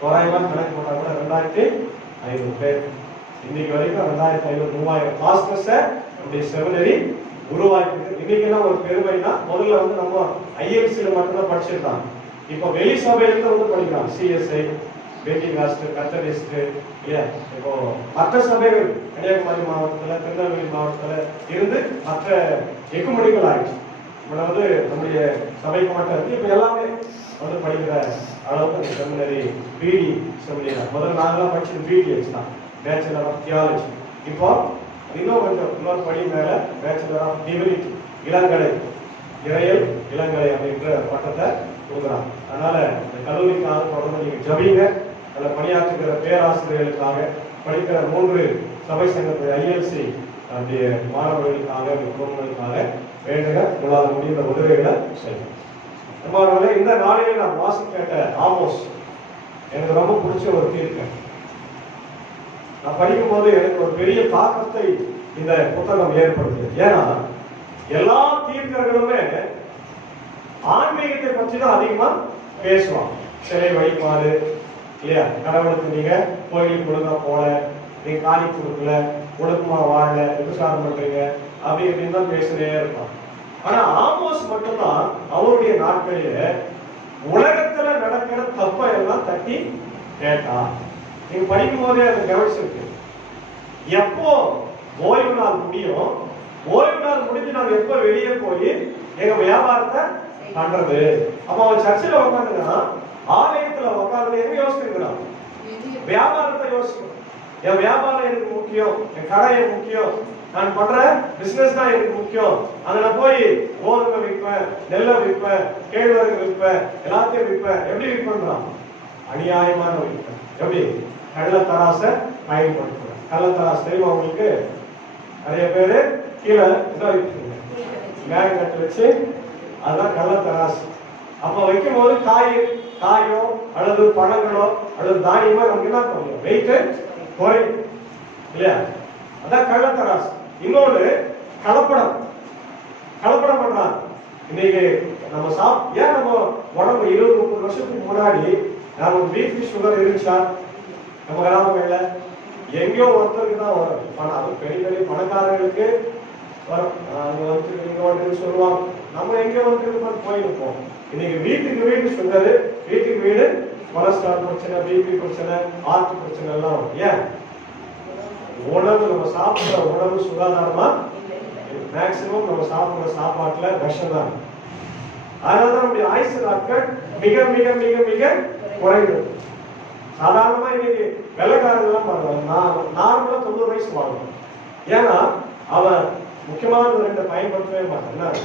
தோராயமா கணக்கு போட்டா கூட 2500 பேர். இன்னைக்கு வரைக்கும் 2500 3000 பாஸ்டர்ஸை நம்முடைய செமினரி உருவாக்கிட்டு. இன்னைக்கெல்லாம் ஒரு பெருமைனா முதல்ல வந்து நம்ம ஐஎல்சியில மட்டும்தான் படிச்சிருக்காங்க. இப்போ வெளி சபையிலிருந்து வந்து படிக்கிறாங்க. சிஎஸ்ஐ, பெண்டிகாஸ்ட், கத்தரிஸ்ட் இல்லையா? இப்போ மற்ற சபைகள் கன்னியாகுமரி மாவட்டத்தில், திருநெல்வேலி மாவட்டத்தில் இருந்து மற்ற எக்குமெடிக்கல் ஆயிடுச்சு. இப்போ வந்து நம்முடைய சபைக்கு மட்டும் இருக்கு. இப்போ எல்லாமே வந்து படிக்கிற அளவுக்கு அந்த செமினரி பிடி செமினரி. முதல்ல நாங்களாம் படிச்சது பிடிஎச் தான், பேச்சுலர் ஆஃப் தியாலஜி. இப்போ இன்னும் கொஞ்சம் இன்னொரு படி மேல பேச்சுலர் ஆஃப் டிவினிட்டி, இளங்கலை, இறையல் இளங்கலை அப்படின்ற பட்டத்தை கொடுக்குறாங்க. அதனால இந்த கல்லூரிக்காக தொடர்ந்து நீங்க ஜபிங்க. அதில் பணியாற்றுகிற பேராசிரியர்களுக்காக, படிக்கிற 3 சபை சங்கத்துடைய ஐஎல்சி அப்படிய மாணவர்களுக்காக, குடும்பங்களுக்காக வேண்டுங்க. உங்களால் முடிந்த உதவிகளை செய்யும். இந்த நாளில் நான் வாசிக்க கேட்ட ஆமோஸ் எனக்கு ரொம்ப பிடிச்ச ஒரு தீர்க்க. நான் படிக்கும் போது எனக்கு ஒரு பெரிய தாக்கத்தை இந்த புத்தகம் ஏற்படுத்துது. ஏன்னா எல்லா தீர்க்கர்களுமே ஆன்மீகத்தை பற்றி தான் அதிகமா பேசுவாங்க. சிலை வழிபாடு இல்லையா, கடவுளுக்கு நீங்க கோயிலுக்கு ஒழுங்கா போல, நீங்க காணி கொடுக்கல, ஒழுக்கமா வாழல, விபச்சாரம் பண்றீங்க அப்படி இப்படின்னு தான் பேசினே இருப்பாங்க. ஆனா ஆமோஸ் மட்டும்தான் அவருடைய நாட்களில உலகத்துல நடக்கிற தப்பை எல்லாம் தட்டி கேட்டா. நீங்க படிக்கும் போதே அது கவனிச்சிருக்கு. எப்போ ஓய்வு நாள் முடியும், ஓய்வு நாள் முடிஞ்சு நாங்க எப்ப வெளியே போய் எங்க வியாபாரத்தை பண்றது. அப்ப அவன் சர்ச்சில் உட்காந்துக்கிறான், ஆலயத்துல உட்காந்து எங்க யோசிக்கிறான், வியாபாரத்தை யோசிக்கணும். என் வியாபாரம் எனக்கு முக்கியம், என் கடை எனக்கு முக்கியம், நான் பண்ற பிசினஸ் தான் எனக்கு முக்கியம். அதுல போய் கோதுமை விற்பேன், நெல்லை விற்பேன், கேழ்வரகு விற்பேன், எல்லாத்தையும் விற்பேன். எப்படி விற்பேன்றான்? அநியாயமான விற்பேன். எப்படி? கள்ளத்தராச பயன்படுத்துறேன். கள்ளத்தராசு தெரியுமா உங்களுக்கு? நிறைய பேரு கீழே மேக் நட்டு வச்சு அதுதான் கள்ளத்தராசு. அப்ப வைக்கும் போது காயோ அல்லது பழங்களோ அல்லது தானியமோ நமக்கு என்ன பண்ணும்? வெயிட் குறையும் இல்லையா? அதான் கள்ளத்தராசு. இன்னொன்று கலப்படம் பண்றாங்க. இன்னைக்கு நம்ம ஏன் நம்ம உடம்பு 20-30 வருஷத்துக்கு முன்னாடி நம்ம பிபி சுகர் இருந்துச்சா? நம்ம கிராமங்கள்ல எங்கேயோ ஒருத்தருக்கு தான் வரும். அதுவும் பெரிய பெரிய பணக்காரர்களுக்கு வரும். அங்க வந்து இங்க வந்து சொல்லுவாங்க, நம்ம எங்க வந்து போயிருப்போம். இன்னைக்கு வீட்டுக்கு வீடு சுகரு, வீட்டுக்கு வீடு கொலஸ்ட்ரால் பிரச்சனை, பிபி பிரச்சனை, ஹார்ட் பிரச்சனை எல்லாம் வரும். ஏன்? உணவு, நம்ம சாப்பிடுற உணவு சுகாதாரமா மேக்சிமம் நம்ம சாப்பிடுற சாப்பாட்டுல விஷம் தான். அதனாலதான் நம்முடைய ஆயுசு நாட்கள் மிக மிக மிக மிக குறைவு. சாதாரணமா இன்னைக்கு வெள்ளைக்காரங்கெல்லாம் பாருங்க, நார்மலா 90 வயசு வாங்கணும். ஏன்னா அவன் முக்கியமான 2 பயன்படுத்தவே மாட்டான்.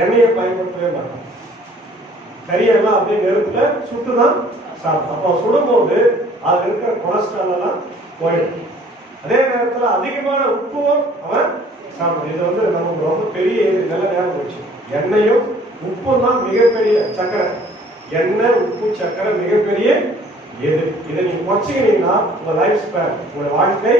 எண்ணெயை பயன்படுத்தவே மாட்டான். கரியெல்லாம் அப்படியே நெருப்புல சுட்டுதான் சாப்பிடும். அப்போ சுடும்போது அது இருக்கிற கொலஸ்ட்ரால் எல்லாம் போயிடும். அதே நேரத்துல அதிகமான உப்பும் அவன் சாப்பிடும். இது வந்து நமக்கு ரொம்ப பெரிய நல்ல நேரம் போச்சு. எண்ணெயும் உப்பும் தான் மிகப்பெரிய சக்கரை. எண்ணெய், உப்பு, சக்கரை மிகப்பெரிய எது. இதை நீங்க குறைச்சிக்கிறீங்கன்னா உங்க லைஃப் ஸ்பேன், உங்களோட வாழ்க்கை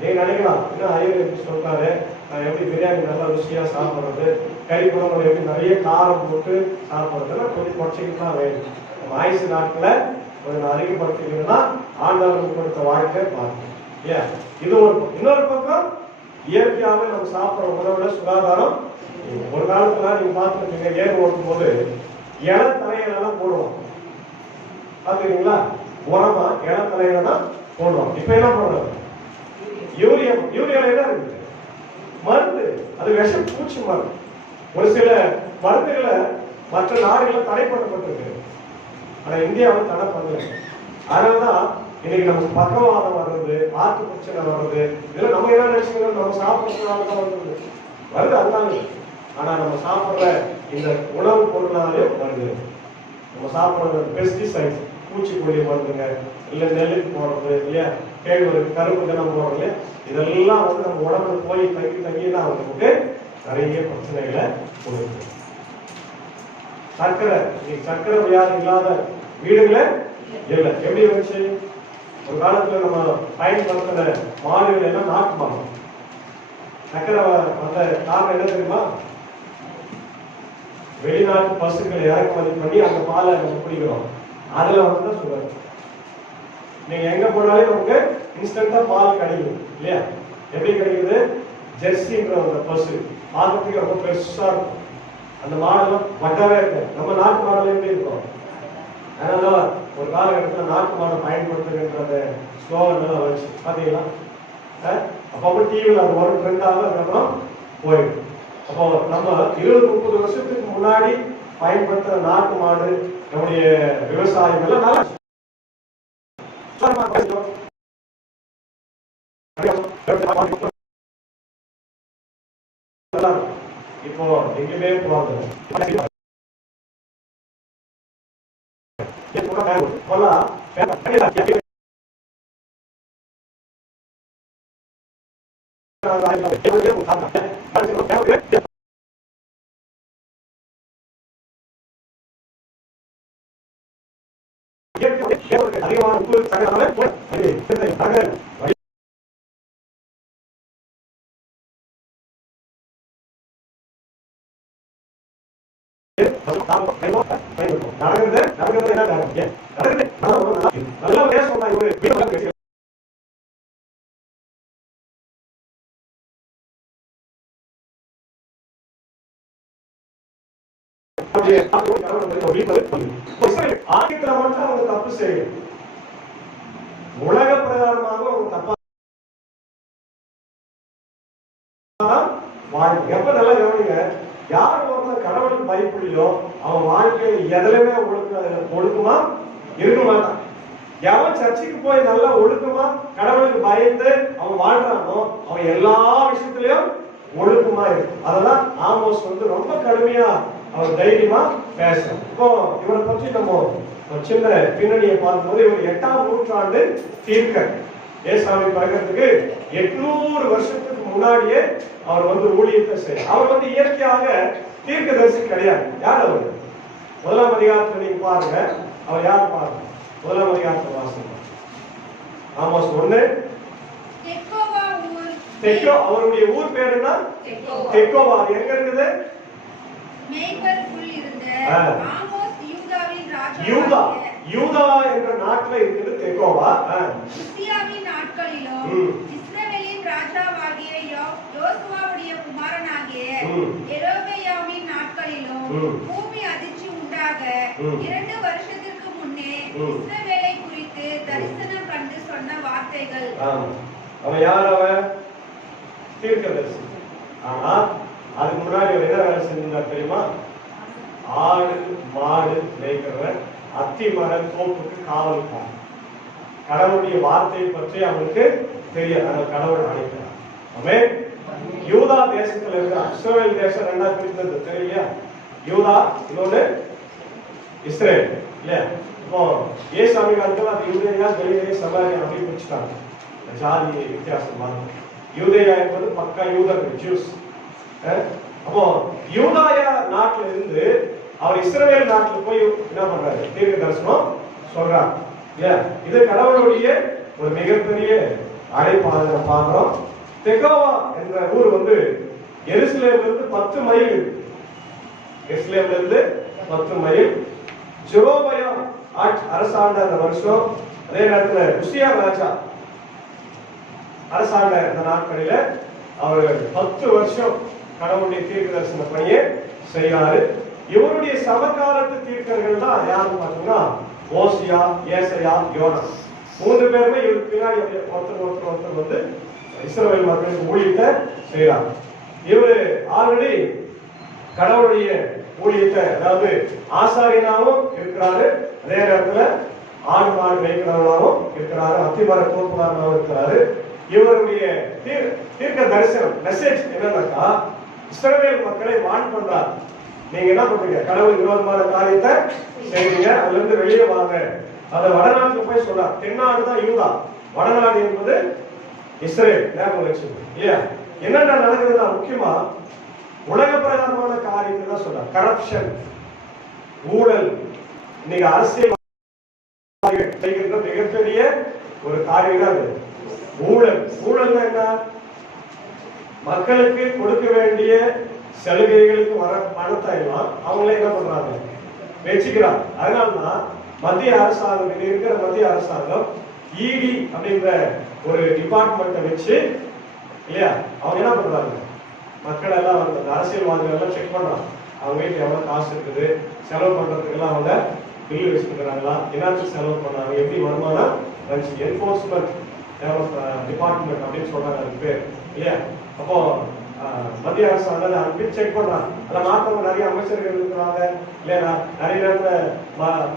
நீங்க நினைக்கலாம் என்ன ஐயர் எப்படி சொல்றாரு, நான் எப்படி பிரியாணி நல்லா ருசியா சாப்பிடுறது, கறி குழம்புல எப்படி நிறைய காரம் போட்டு சாப்பிடுறதுன்னா கொஞ்சம் குறைச்சிக்கிட்டு தான் வேணும். நம்ம ஆயுசு நாட்களை கொஞ்சம் அதிகப்படுத்திக்கணும்னா ஆண்டவருக்கு கொடுத்த வாழ்க்கை பார்க்கணும். ஏன் இது ஒரு இன்னொரு பக்கம் இயற்கையாகவே நம்ம சாப்பிட்ற உணவுல சுகாதாரம். ஒரு காலத்துல நீங்க பார்த்துருக்கீங்க, ஏர் ஓட்டும் போது இள தலையிலாம் போடுவோம் பாத்துக்கிறீங்களா, உரமா இள தலையிலாம் போடுவோம். இப்ப என்ன பண்றோம், யூரியால என்ன இருக்குது, மருந்து, அது விஷ பூச்சி மருந்து. ஒரு சில மருந்துகளை மற்ற நாடுகளை தடை பண்ணப்பட்டிருக்கு, ஆனா இந்தியாவில் தடை பண்ணல. அதனாலதான் இன்னைக்கு நமக்கு பக்கவாதம் வர்றது, ஆத்து பிரச்சனை வர்றது, இதெல்லாம் நம்ம என்ன நினைச்சுக்கிறோம், நம்ம சாப்பிட்றதுனாலதான் வருது, அதனால. ஆனா நம்ம சாப்பிடுற இந்த உணவு பொருளாலே வருது. நம்ம சாப்பிடுற பெஸ்டிசைட்ஸ், பூச்சிக்கொல்லி மருந்துங்க, இல்ல நெல்லுக்கு போடுறது இல்லையா, கேழ்வரகு கரும்பு தினம் போடுறது இல்லையா, இதெல்லாம் வந்து நம்ம உடம்புல போய் தங்கி தான் நமக்கு நிறைய பிரச்சனைகளை கொடுக்குது. சர்க்கரை, சர்க்கரை வியாதி இல்லாத வீடுகள இல்ல. எப்படி இருந்துச்சு, ஒரு காலத்துல நம்ம பயன்படுத்தின மாடுகள் எல்லாம் நாட்டு மாடு. சர்க்கரை வந்த காரணம் என்ன தெரியுமா, வெளிநாட்டு பசுக்களை இறக்குமதி பண்ணி அந்த பாலை நம்ம குடிக்கிறோம், அதுல வந்து சுகர். நீங்க எங்க போனாலும் நமக்கு இன்ஸ்டன்டா பால் கிடைக்கும் இல்லையா. எப்படி கிடைக்குது, ஜெர்சின்ற அந்த பசு பார்க்கறதுக்கு ரொம்ப பெருசா இருக்கும், அந்த மாடெல்லாம் வட்டவே இருக்கு. நம்ம நாட்டு மாடல் எப்படி இருக்கும், அதனால ஒரு காலகட்டத்தில் நாட்டு மாடை பயன்படுத்துகின்ற அந்த ஸ்லோகன் வச்சு பாத்தீங்களா. அப்போ டிவியில் அது ஒரு ட்ரெண்டாக அதுக்கப்புறம் போயிடும். அப்போ நம்ம 20-30 வருஷத்துக்கு முன்னாடி பயன்படுத்துற நாட்டு மாடு நம்முடைய விவசாயிகள் நல்லா இப்போ எங்கேயுமே போகாது. அதிகமான உப்பு ஆங்கில மட்டும் அவங்க தப்பு செய்யும், உலக பிரகாரமாக அவங்க தப்பா வாழ்க்கை. எப்ப நல்லா கவனிங்க, யார் ஒருத்தர் கடவுளுக்கு பயப்படலையோ அவன் வாழ்க்கையில் எதுலையுமே ஒழுக்கமா இருக்க மாட்டான். எவன் சர்ச்சுக்கு போய் நல்லா ஒழுக்கமா கடவுளுக்கு பயந்து அவன் வாழ்றானோ அவன் எல்லா விஷயத்திலையும் ஒழுக்கமா இருக்கும். அதெல்லாம் ஆமோஸ் வந்து ரொம்ப கடுமையா அவர் தைரியமா பேசுறோம். இப்போ இவரை பற்றி நம்ம சின்ன பின்னணியை பார்க்கும்போது இவர் 8ஆம் நூற்றாண்டு தீர்க்கர். ஏசாமி பிறக்கிறதுக்கு 800 வருஷத்துக்கு முன்னாடியே அவர் வந்து ஊழியத்தை செய்ய. அவர் வந்து இயற்கையாக தீர்க்கதரிசி கிடையாது. யார் அவர்? 1ஆம் அதிகாரத்தில் நீங்க பாருங்க, அவர் யார் பாருங்க. 1ஆம் அதிகாரத்தை வாசிங்க. ஆமோஸ் 1. தெக்கோ, அவருடைய ஊர் பேர் என்ன? தெக்கோவா. அது எங்க இருக்குது? யூதா. யூதா என்ற நாட்டில் இருக்குது தெக்கோவா. உசியாவின் நாட்களிலும் இஸ்ரவேலின் ராஜாவாகிய யோசுவாவுடைய குமாரனாகிய யெரொபெயாமின் நாட்களிலும் பூமி அதிர்ச்சி உண்டாக 2 வருஷத்திற்கு முன்னே இஸ்ரவேலை குறித்து தரிசனம் கண்டு சொன்ன வார்த்தைகள். அவன் யார்? அவன் தீர்க்கதரிசி. ஆனா அதுக்கு முன்னாடி அவர் என்ன வேலை செஞ்சிருந்தார் தெரியுமா? ஆடு மாடு மேய்க்கிறவன், அத்தி மர தோப்புக்கு காவல் போன. கடவுளுடைய வார்த்தையை பற்றி அவனுக்கு தெரியாது, ஆனால் கடவுள் அழைக்கிறார். அவன் யூதா தேசத்துல இருக்க இஸ்ரவேல் தேசம் 2ஆ பிரிந்தது தெரியலையா? யூதா, இன்னொன்னு இஸ்ரேல் இல்லையா? இப்போ ஏசாமி காலத்துல அது யூதேயா, கலிலேயா, சமாரியா அப்படி பிரிச்சுட்டாங்க. ஜாதி வித்தியாசம் மாதிரி. யூதேயா என்பது பக்கா யூதர்கள், ஜூஸ். அப்போ யூதாயா நாட்டில இருந்து அவர் இஸ்ரவேல் நாட்டுல போய் என்ன பண்றாரு? தீர்க்க தரிசனம் சொல்றார். இது கடவுளுடைய ஒரு மிகப்பெரிய அழைப்பாளரை பார்க்கிறோம். தெகோவா என்ற ஊர் வந்து எருசலேம்ல இருந்து 10 மைல் இருக்கு. எருசலேம்ல இருந்து 10 மைல். ஜெரோபயாம் அரசாண்ட அந்த வருஷம், அதே நேரத்தில் உசியா ராஜா அரசாண்ட இந்த நாட்களில அவர் 10 வருஷம் கடவுளுடைய தீர்க்க தரிசன பணியை செய்கிறாரு. இவருடைய சமகாலத்து தீர்க்கர்கள் தான் யாருன்னு பார்த்தீங்கன்னா ஓசியா, ஏசையா, யோனா. 3 பேருமே இவருக்கு பின்னாடி ஒருத்தர் வந்து இஸ்ரவேல் மக்களுக்கு ஊழியத்தை செய்யறாங்க. இவரு ஆல்ரெடி கடவுளுடைய ஊழியத்தை, அதாவது ஆசாரியனாகவும் இருக்கிறாரு, அதே நேரத்துல ஆடு மாடு மேய்க்கிறவனாகவும் இருக்கிறாரு, அத்திமர தோப்புகாரனாகவும் இருக்கிறாரு. இவருடைய தீர்க்க தரிசனம் மெசேஜ் என்னன்னாக்கா, இஸ்ரவேல் மக்களை வான் பண்றார். நீங்க என்ன பண்றீங்க? கடவுள் விரோதமான காரியத்தை செய்றீங்க, அதுல இருந்து வெளியே வாங்க. அதை வடநாட்டுக்கு போய் சொல்றார். தென்னாடு தான் யூதா, வடநாடு என்பது இஸ்ரேல். ஞாபகம் வச்சுக்கோங்க இல்லையா? என்னென்ன நடக்குதுன்னா, முக்கியமா உலக பிரகாரமான காரியத்தை தான் சொல்றார். கரப்ஷன், ஊழல். இன்னைக்கு அரசியல் செய்கின்ற மிகப்பெரிய ஒரு காரியம் தான் அது ஊழல். ஊழல் என்ன? மக்களுக்கு கொடுக்க வேண்டிய சலுகைகளுக்கு வர பணத்தை எல்லாம் அவங்களே என்ன பண்றாங்க? வச்சுக்கிறாங்க. அதனாலதான் மத்திய அரசாங்கம், இருக்கிற மத்திய அரசாங்கம் இடி அப்படின்ற ஒரு டிபார்ட்மெண்ட்டை வச்சு இல்லையா, அவங்க என்ன பண்றாங்க? மக்கள் எல்லாம் வந்து அரசியல்வாதிகள் எல்லாம் செக் பண்றாங்க. அவங்க வீட்டுல எவ்வளவு காசு இருக்குது, செலவு பண்றதுக்கு எல்லாம் அவங்க பில் வச்சுக்கிறாங்களா, என்னத்துக்கு செலவு பண்ணாங்க, எப்படி வருமானம் வந்துச்சு. என்ஃபோர்ஸ்மெண்ட் டிபார்ட்மெண்ட் அப்படின்னு சொல்றாங்க அதுக்கு பேர் இல்லையா. அப்போ மத்திய அரசாங்கம் அனுப்பி செக் பண்றாங்க. அதில் மாற்றவங்க நிறைய அமைச்சர்கள் இருக்கிறாங்க இல்லையா. நிறைய நேரத்துல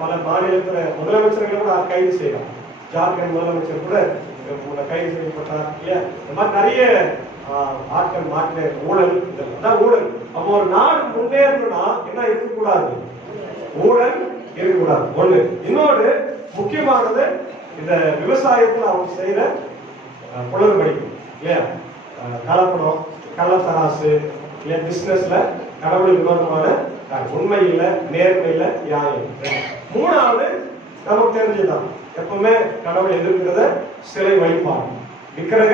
பல மாநிலத்துல முதலமைச்சர்கள் கூட கைது செய்யலாம். ஜார்க்கண்ட் முதலமைச்சர் கூட கைது செய்யப்பட்டார் இல்லையா. இந்த மாதிரி நிறைய ஆட்கள் மாற்ற ஊழல், இதெல்லாம் ஊழல். அப்போ ஒரு நாடு முன்னேறணும்னா என்ன இருக்கக்கூடாது? ஊழல் இருக்கக்கூடாது. ஒண்ணு. இன்னொரு முக்கியமானது, இந்த விவசாயத்தில் அவங்க செய்யற குளறுபடி இல்லையா, கலப்படம், கள்ளத்தராசு இல்லையா, பிசினஸ்ல கடவுள் விரோதமான உண்மை இல்ல, நேர்மை இல்ல, நியாயம். மூணாவது நமக்கு தெரிஞ்சுதான், எப்பவுமே கடவுள் எதிர்க்கிறத சிலை வழிபாடு, விக்கிரக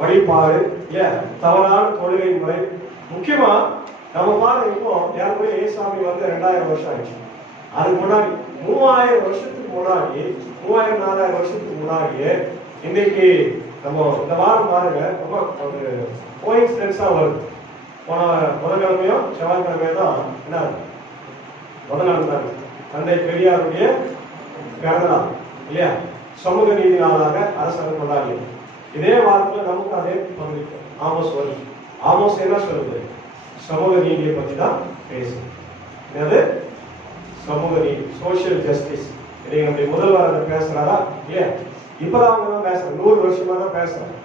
வழிபாடு இல்லையா, தவறான தொழுகை முறை. முக்கியமா நம்ம பாருங்க, இப்போ யாருக்குமே ஏசாமி வந்து 2000 வருஷம் ஆயிடுச்சு. அதுக்கு முன்னாடி 3000 வருஷத்துக்கு முன்னாடி, 3000-4000 வருஷத்துக்கு முன்னாடியே இன்னைக்கு நம்ம இந்த வாரம் பாருங்க, ரொம்ப ஒரு கோயின்சிடென்ஸா வருது. போன புதன்கிழமையும் செவ்வாய்க்கிழமையும் தான் என்ன முதல் நாள் தான் தந்தை பெரியாருடைய பிறந்த நாள் இல்லையா. சமூக நீதி நாளாக அரசாங்கம் கொண்டாடி. இதே வாரத்துல நமக்கு அதே பகுதி ஆமோஸ் வருது. ஆமோஸ் என்ன சொல்லுது? சமூக நீதியை பத்தி தான் பேசுது. என்னது? சமூக நீதி, சோசியல் ஜஸ்டிஸ். நீங்க நம்முடைய முதல்வர் அதை பேசுறாரா இல்லையா? இப்பதான் அவங்க தான் பேசுறாங்க. 100 வருஷமா தான் பேசுறாங்க.